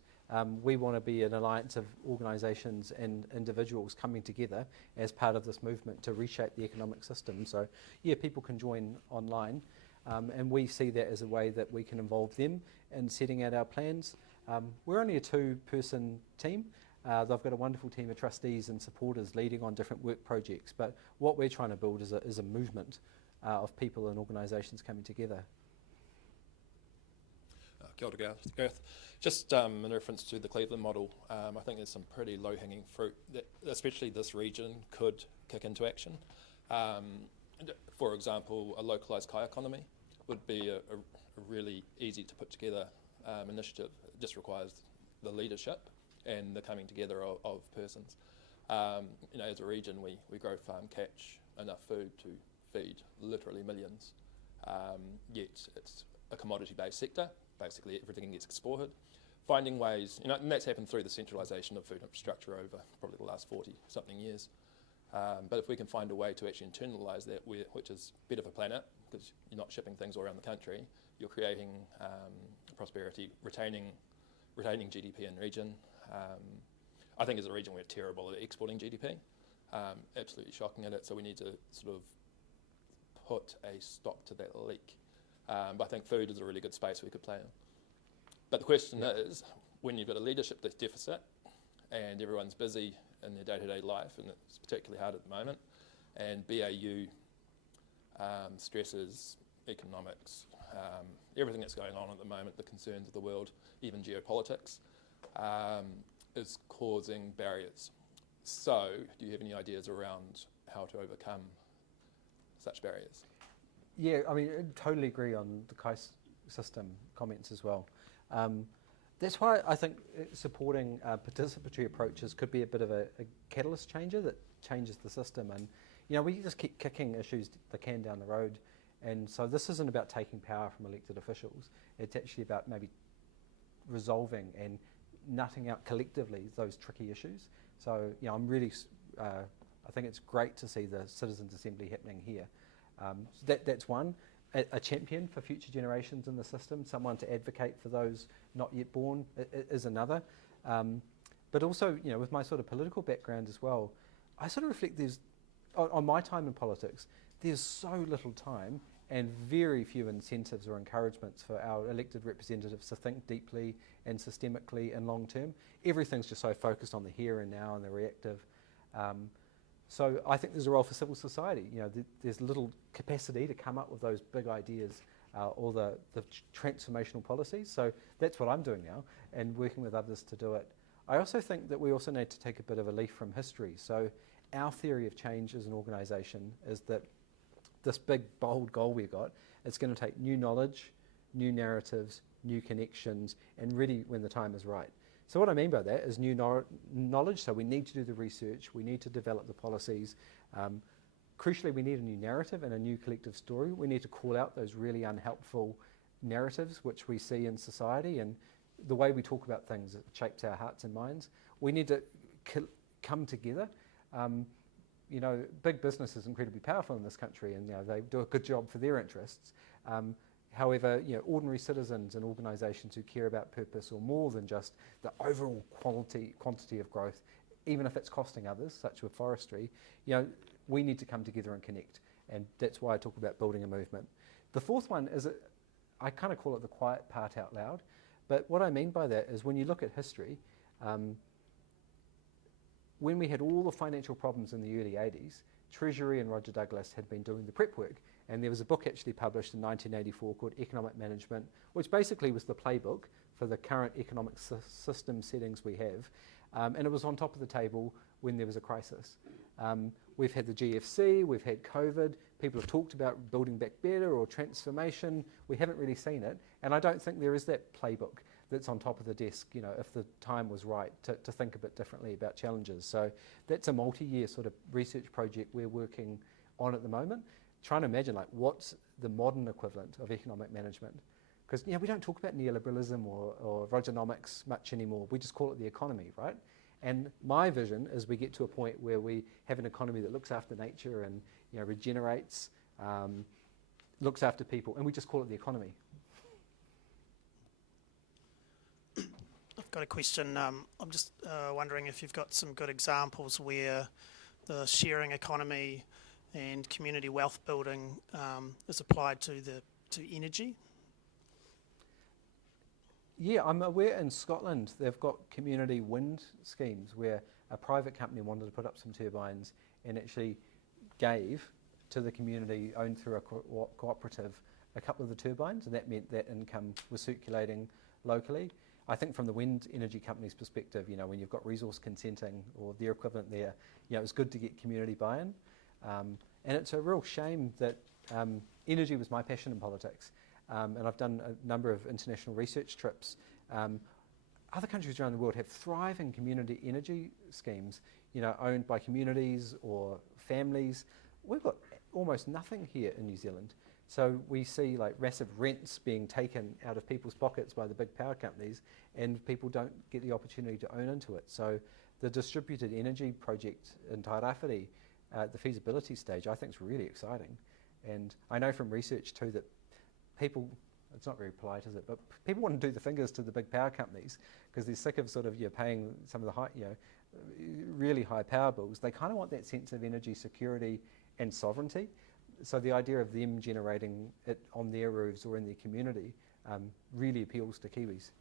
we want to be an alliance of organisations and individuals coming together as part of this movement to reshape the economic system. So, yeah, people can join online, and we see that as a way that we can involve them in setting out our plans. We're only a two-person team. They've got a wonderful team of trustees and supporters leading on different work projects, but what we're trying to build is a movement of people and organisations coming together. Kia ora, Gareth. Just in reference to the Cleveland model, I think there's some pretty low-hanging fruit that especially this region could kick into action. For example, a localised kai economy would be a really easy to put together initiative. It just requires the leadership and the coming together of persons. As a region, we grow, farm, catch enough food to feed literally millions, yet it's a commodity-based sector. Basically, everything gets exported. Finding ways, and that's happened through the centralisation of food infrastructure over probably the last 40-something years. But if we can find a way to actually internalise that, which is better for planet, because you're not shipping things all around the country, you're creating prosperity, retaining GDP in region. I think as a region we're terrible at exporting GDP, absolutely shocking at it, so we need to sort of put a stop to that leak. But I think food is a really good space we could play in. But the question is, when you've got a leadership that's deficit and everyone's busy in their day-to-day life, and it's particularly hard at the moment, and BAU stresses, economics, everything that's going on at the moment, the concerns of the world, even geopolitics, is causing barriers. So, do you have any ideas around how to overcome such barriers? Yeah, I mean, I totally agree on the kai system comments as well. That's why I think supporting participatory approaches could be a bit of a catalyst changer that changes the system. And we just keep kicking the can down the road. And so this isn't about taking power from elected officials. It's actually about maybe resolving and nutting out collectively those tricky issues. So I'm really, I think it's great to see the Citizens Assembly happening here. So that's one. A champion for future generations in the system, someone to advocate for those not yet born is another. But also, with my sort of political background as well, I sort of reflect on my time in politics, there's so little time and very few incentives or encouragements for our elected representatives to think deeply and systemically and long term. Everything's just so focused on the here and now and the reactive. So I think there's a role for civil society. There's little capacity to come up with those big ideas or the transformational policies. So that's what I'm doing now and working with others to do it. I also think that we also need to take a bit of a leaf from history. So our theory of change as an organisation is that this big, bold goal we've got, it's going to take new knowledge, new narratives, new connections, and ready when the time is right. So what I mean by that is new knowledge, so we need to do the research, we need to develop the policies. Crucially, we need a new narrative and a new collective story. We need to call out those really unhelpful narratives which we see in society, and the way we talk about things shapes our hearts and minds. We need to come together. Big business is incredibly powerful in this country, and they do a good job for their interests. However, ordinary citizens and organisations who care about purpose or more than just the overall quantity of growth, even if it's costing others, such with forestry, we need to come together and connect. And that's why I talk about building a movement. The fourth one is, I kind of call it the quiet part out loud. But what I mean by that is when you look at history, when we had all the financial problems in the early 80s, Treasury and Roger Douglas had been doing the prep work. And there was a book actually published in 1984 called Economic Management, which basically was the playbook for the current economic system settings we have. And it was on top of the table when there was a crisis. We've had the GFC, we've had COVID, people have talked about building back better or transformation. We haven't really seen it. And I don't think there is that playbook that's on top of the desk, if the time was right to think a bit differently about challenges. So that's a multi-year sort of research project we're working on at the moment, trying to imagine what's the modern equivalent of economic management. Because we don't talk about neoliberalism or Rogernomics much anymore. We just call it the economy, right? And my vision is we get to a point where we have an economy that looks after nature and regenerates, looks after people, and we just call it the economy. I've got a question. I'm just wondering if you've got some good examples where the sharing economy and community wealth building is applied to energy. Yeah, I'm aware in Scotland they've got community wind schemes where a private company wanted to put up some turbines and actually gave to the community owned through a cooperative a couple of the turbines, and that meant that income was circulating locally. I think from the wind energy company's perspective, when you've got resource consenting or their equivalent there, it's good to get community buy-in. And it's a real shame that energy was my passion in politics. And I've done a number of international research trips. Other countries around the world have thriving community energy schemes, owned by communities or families. We've got almost nothing here in New Zealand. So we see massive rents being taken out of people's pockets by the big power companies, and people don't get the opportunity to own into it. So the distributed energy project in Tairāwhiti, the feasibility stage, I think is really exciting. And I know from research too that people, it's not very polite, is it? But people want to do the fingers to the big power companies because they're sick of paying some of the high, really high power bills. They kind of want that sense of energy security and sovereignty. So the idea of them generating it on their roofs or in their community really appeals to Kiwis.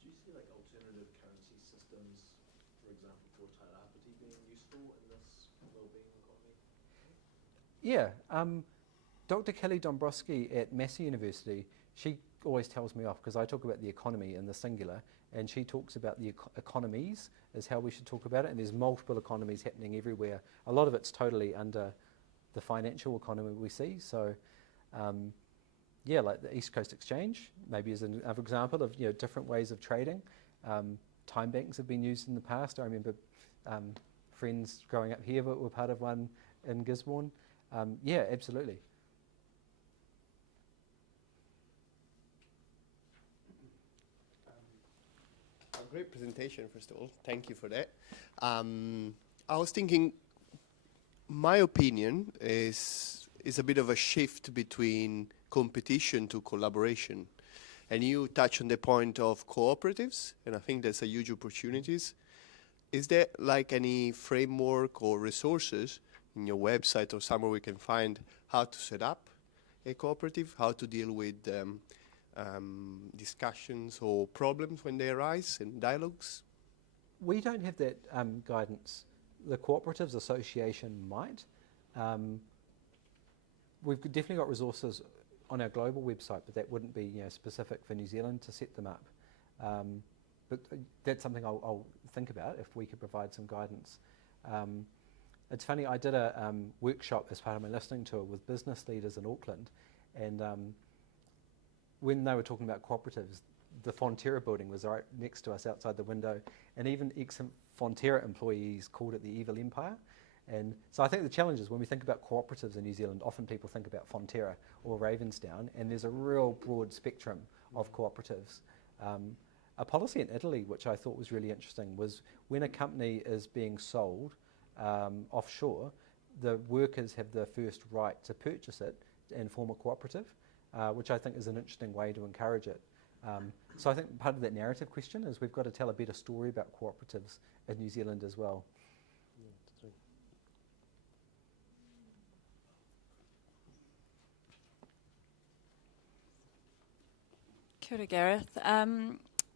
Do you see alternative currency systems, for example, for Tairāwhiti being useful in this wellbeing economy? Yeah. Dr. Kelly Dombrowski at Massey University, she always tells me off because I talk about the economy in the singular, and she talks about the economies is how we should talk about it, and there's multiple economies happening everywhere. A lot of it's totally under the financial economy we see, so yeah, like the East Coast Exchange, maybe as another example of different ways of trading. Time banks have been used in the past. I remember friends growing up here were part of one in Gisborne. Yeah, absolutely. A great presentation, first of all. Thank you for that. I was thinking, my opinion is a bit of a shift between competition to collaboration. And you touch on the point of cooperatives, and I think there's a huge opportunities. Is there like any framework or resources in your website or somewhere we can find how to set up a cooperative, how to deal with discussions or problems when they arise and dialogues? We don't have that guidance. The Cooperatives Association might. We've definitely got resources on our global website, but that wouldn't be specific for New Zealand to set them up. But that's something I'll think about if we could provide some guidance. It's funny, I did a workshop as part of my listening tour with business leaders in Auckland, and when they were talking about cooperatives, the Fonterra building was right next to us outside the window, and even ex-Fonterra employees called it the evil empire. And so I think the challenge is when we think about cooperatives in New Zealand, often people think about Fonterra or Ravensdown, and there's a real broad spectrum of cooperatives. A policy in Italy, which I thought was really interesting, was when a company is being sold offshore, the workers have the first right to purchase it and form a cooperative, which I think is an interesting way to encourage it. So I think part of that narrative question is we've got to tell a better story about cooperatives in New Zealand as well. Kia ora, Gareth.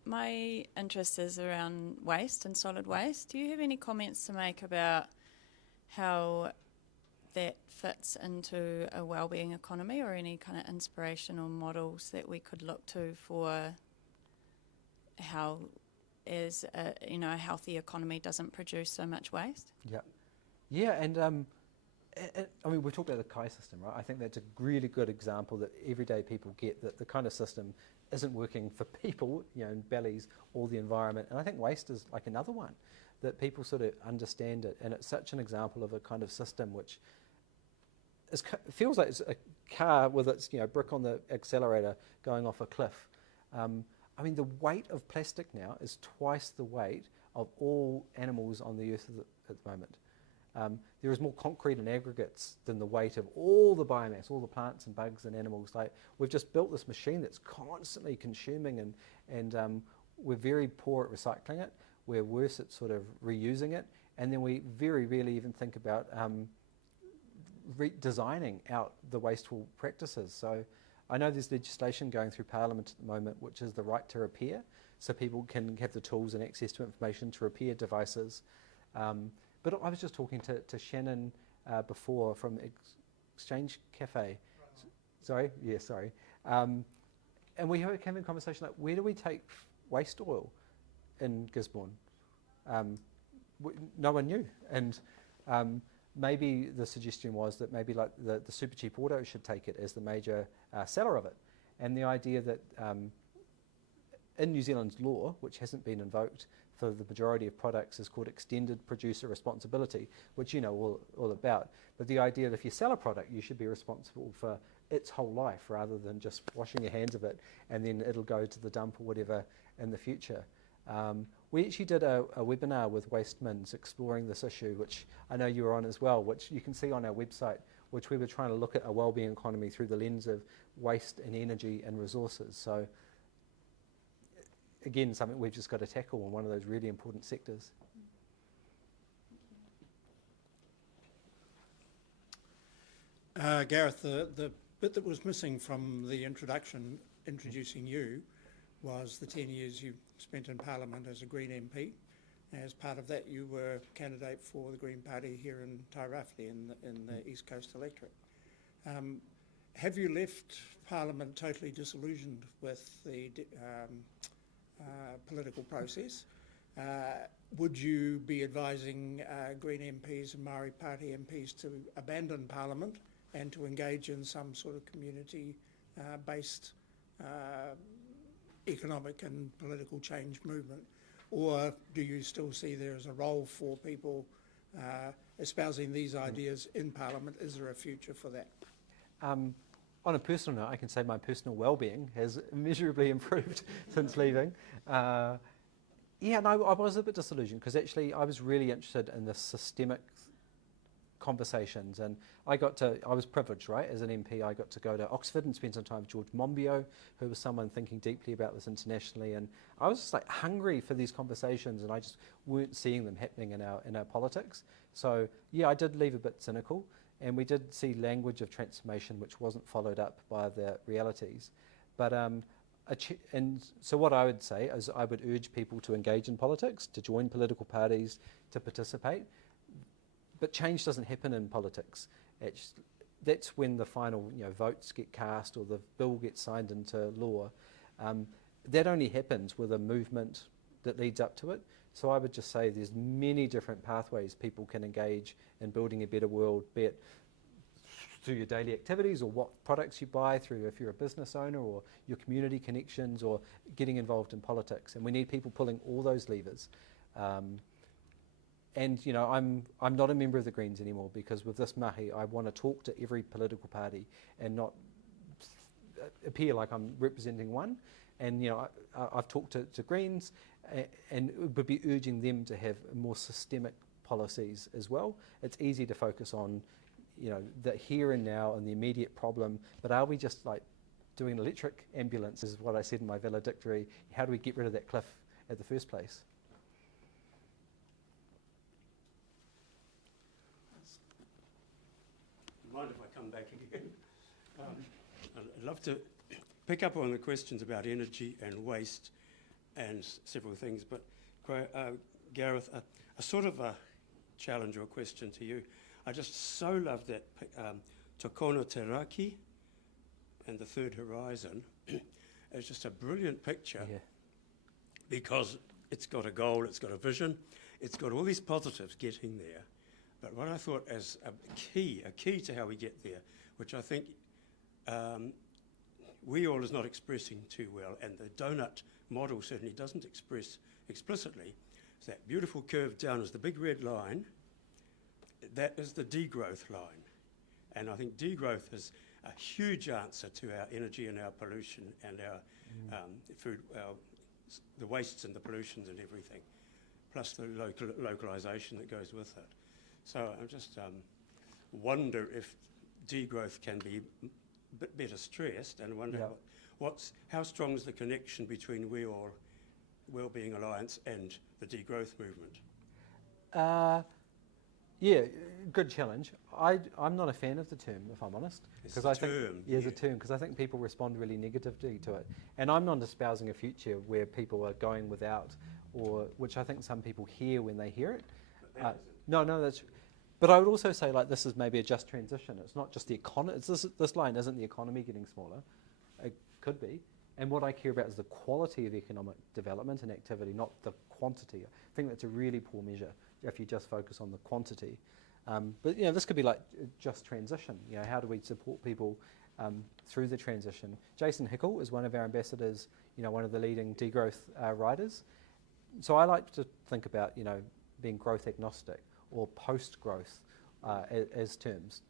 My interest is around waste and solid waste. Do you have any comments to make about how that fits into a wellbeing economy, or any kind of inspirational models that we could look to for how, as a healthy economy doesn't produce so much waste? Yeah, and I mean, we talked about the Kai system, right? I think that's a really good example that everyday people get that the kind of system isn't working for people, in bellies, or the environment. And I think waste is like another one that people sort of understand it, and it's such an example of a kind of system which feels like it's a car with its brick on the accelerator going off a cliff. I mean, the weight of plastic now is twice the weight of all animals on the earth at the moment. There is more concrete and aggregates than the weight of all the biomass, all the plants and bugs and animals. Like, we've just built this machine that's constantly consuming, and we're very poor at recycling it. We're worse at sort of reusing it, and then we very rarely even think about redesigning out the wasteful practices. So I know there's legislation going through Parliament at the moment, which is the right to repair, so people can have the tools and access to information to repair devices. But I was just talking to Shannon before from Exchange Cafe. Sorry? And we were having a conversation like, where do we take waste oil in Gisborne? No one knew. And maybe the suggestion was that maybe like the super cheap auto should take it as the major seller of it. And the idea that in New Zealand's law, which hasn't been invoked for the majority of products, is called extended producer responsibility, which you know all about. But the idea that if you sell a product, you should be responsible for its whole life rather than just washing your hands of it and then it'll go to the dump or whatever in the future. We actually did a webinar with Waste Mins exploring this issue, which I know you were on as well, which you can see on our website, which we were trying to look at a wellbeing economy through the lens of waste and energy and resources. So again, something we've just got to tackle in one of those really important sectors. Gareth, the bit that was missing from the introduction, introducing you, was the 10 years you spent in Parliament as a Green MP. As part of that, you were a candidate for the Green Party here in Tairāwhiti in the East Coast electorate. Have you left Parliament totally disillusioned with the political process? Would you be advising Green MPs and Māori Party MPs to abandon Parliament and to engage in some sort of community based economic and political change movement? Or do you still see there as a role for people espousing these ideas in Parliament? Is there a future for that? On a personal note, I can say my personal well-being has immeasurably improved since leaving. Yeah, no, I was a bit disillusioned because actually I was really interested in the systemic conversations, and I was privileged, right? As an MP, I got to go to Oxford and spend some time with George Monbiot, who was someone thinking deeply about this internationally, and I was just like hungry for these conversations, and I just weren't seeing them happening in our politics. So yeah, I did leave a bit cynical, and we did see language of transformation which wasn't followed up by the realities. But and so what I would say is I would urge people to engage in politics, to join political parties, to participate. But change doesn't happen in politics. That's when the final votes get cast or the bill gets signed into law. That only happens with a movement that leads up to it. So I would just say there's many different pathways people can engage in building a better world, be it through your daily activities or what products you buy, through if you're a business owner or your community connections or getting involved in politics. And we need people pulling all those levers. And I'm not a member of the Greens anymore because with this mahi, I want to talk to every political party and not appear like I'm representing one. And I've talked to Greens, and would be urging them to have more systemic policies as well. It's easy to focus on, the here and now and the immediate problem, but are we just like doing an electric ambulance? Is what I said in my valedictory. How do we get rid of that cliff at the first place? Mind if I come back again? I'd love to pick up on the questions about energy and waste and several things, but Gareth, a sort of a challenge or question to you. I just so love that Tokono Te Raki and the Third Horizon. It's just a brilliant picture because it's got a goal, it's got a vision, it's got all these positives getting there. But what I thought as a key to how we get there, which I think we all is not expressing too well, and the donut model certainly doesn't express explicitly, is that beautiful curve down is the big red line. That is the degrowth line. And I think degrowth is a huge answer to our energy and our pollution and our food, the wastes and the pollutions and everything, plus the localisation that goes with it. So I just wonder if degrowth can be a bit better stressed, and wonder how strong is the connection between Wellbeing Alliance and the degrowth movement? Yeah, good challenge. I'm not a fan of the term, if I'm honest. It's a term. Yeah, it's a term, because I think people respond really negatively to it. And I'm not espousing a future where people are going without, or which I think some people hear when they hear it. No, that's... But I would also say, like, this is maybe a just transition. It's not just the economy. This line isn't the economy getting smaller. It could be. And what I care about is the quality of economic development and activity, not the quantity. I think that's a really poor measure if you just focus on the quantity. But this could be like just transition. How do we support people through the transition? Jason Hickel is one of our ambassadors. One of the leading degrowth riders. So I like to think about being growth agnostic or post-growth as terms.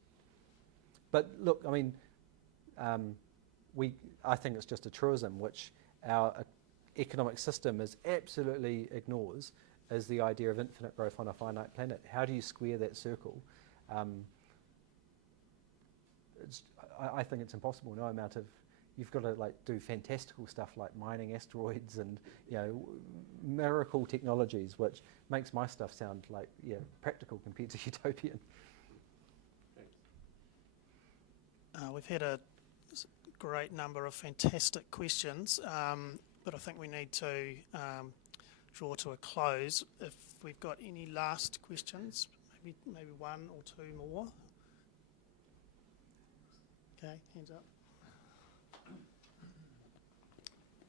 But look, I mean, I think it's just a truism which our economic system absolutely ignores, is the idea of infinite growth on a finite planet. How do you square that circle? I think it's impossible. No amount of... You've got to do fantastical stuff like mining asteroids and miracle technologies, which makes my stuff sound like practical compared to utopian. We've had a great number of fantastic questions, but I think we need to draw to a close. If we've got any last questions, maybe one or two more. Okay, hands up.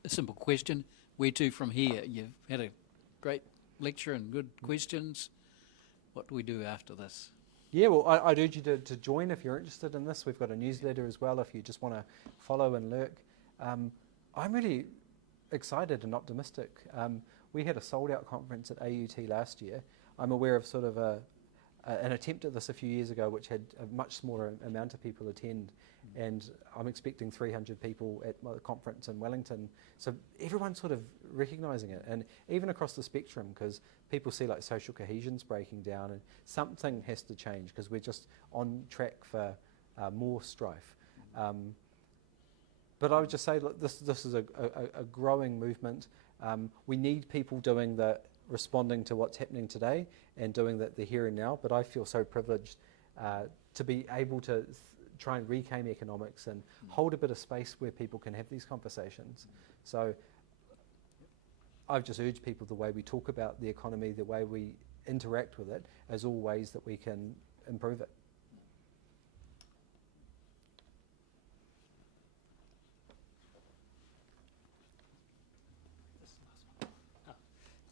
A simple question. Where to from here? You've had a great lecture and good questions. What do we do after this? Yeah, well, I'd urge you to join if you're interested in this. We've got a newsletter as well if you just want to follow and lurk. I'm really excited and optimistic. We had a sold-out conference at AUT last year. I'm aware of sort of an attempt at this a few years ago which had a much smaller amount of people attend, and I'm expecting 300 people at my conference in Wellington. So everyone's sort of recognising it, and even across the spectrum, because people see like social cohesion's breaking down, and something has to change because we're just on track for more strife. But I would just say, look, this is a growing movement. We need people doing the responding to what's happening today and doing the here and now. But I feel so privileged to be able to try and reclaim economics and hold a bit of space where people can have these conversations. So I've just urged people, the way we talk about the economy, the way we interact with it, as all ways that we can improve it.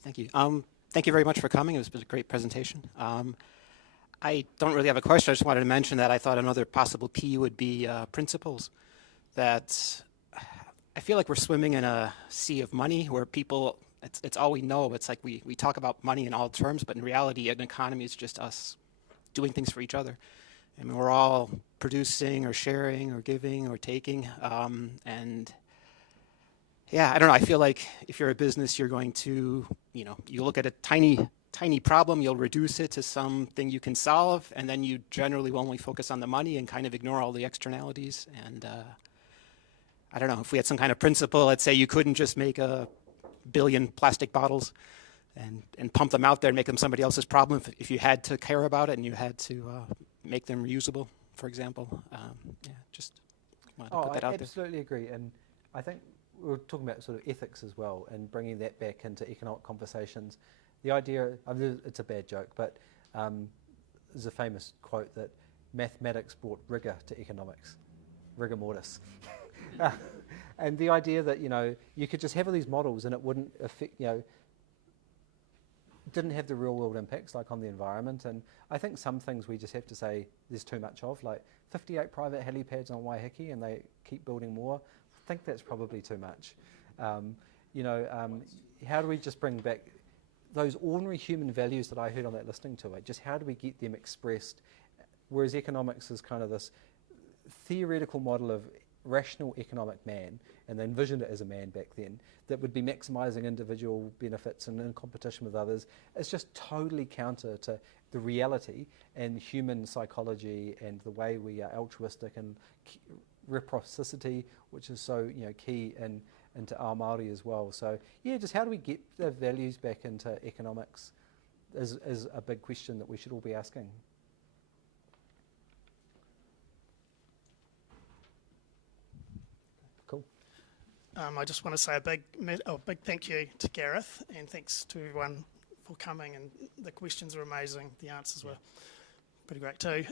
Thank you. Thank you very much for coming. It was a great presentation. I don't really have a question. I just wanted to mention that I thought another possible P would be principles. That I feel like we're swimming in a sea of money where people, it's all we know. It's like we talk about money in all terms, but in reality, an economy is just us doing things for each other. I mean, we're all producing or sharing or giving or taking. And yeah, I don't know. I feel like if you're a business, you're going to, you look at a tiny problem, you'll reduce it to something you can solve, and then you generally will only focus on the money and kind of ignore all the externalities. And I don't know, if we had some kind of principle, let's say you couldn't just make 1 billion plastic bottles and pump them out there and make them somebody else's problem. If you had to care about it and you had to make them reusable, for example. Yeah, just wanted to put that out there. I absolutely agree. And I think we were talking about sort of ethics as well and bringing that back into economic conversations. The idea, it's a bad joke, but there's a famous quote that mathematics brought rigor to economics, rigor mortis. And the idea that, you could just have all these models and it wouldn't affect, didn't have the real world impacts like on the environment. And I think some things we just have to say there's too much of, like 58 private helipads on Waiheke and they keep building more. I think that's probably too much. How do we just bring back those ordinary human values that I heard on that listening to it? Just how do we get them expressed? Whereas economics is kind of this theoretical model of rational economic man, and they envisioned it as a man back then, that would be maximising individual benefits and in competition with others. It's just totally counter to the reality and human psychology and the way we are altruistic and reciprocity, which is so key into our Māori as well. So yeah, just how do we get the values back into economics is a big question that we should all be asking. Cool. I just want to say a big thank you to Gareth, and thanks to everyone for coming, and the questions were amazing, the answers were pretty great too.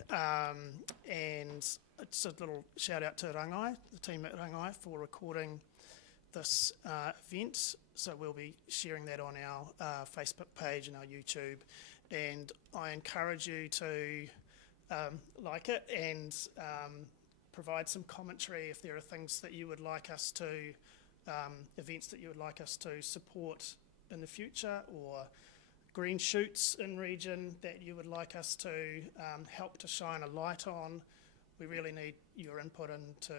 And it's a little shout out to Rangai, the team at Rangai, for recording this event. So we'll be sharing that on our Facebook page and our YouTube. And I encourage you to like it and provide some commentary if there are things that you would like us to, events that you would like us to support in the future, or green shoots in region that you would like us to help to shine a light on. We really need your input into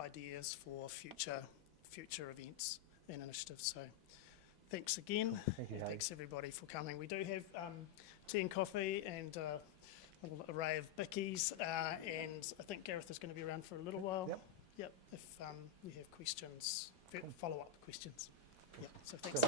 ideas for future events and initiatives. So thanks again. Thank you, and thanks everybody for coming. We do have tea and coffee and a little array of bickies, and I think Gareth is going to be around for a little while. Yep. If you have questions, follow-up questions. Yep. So thanks.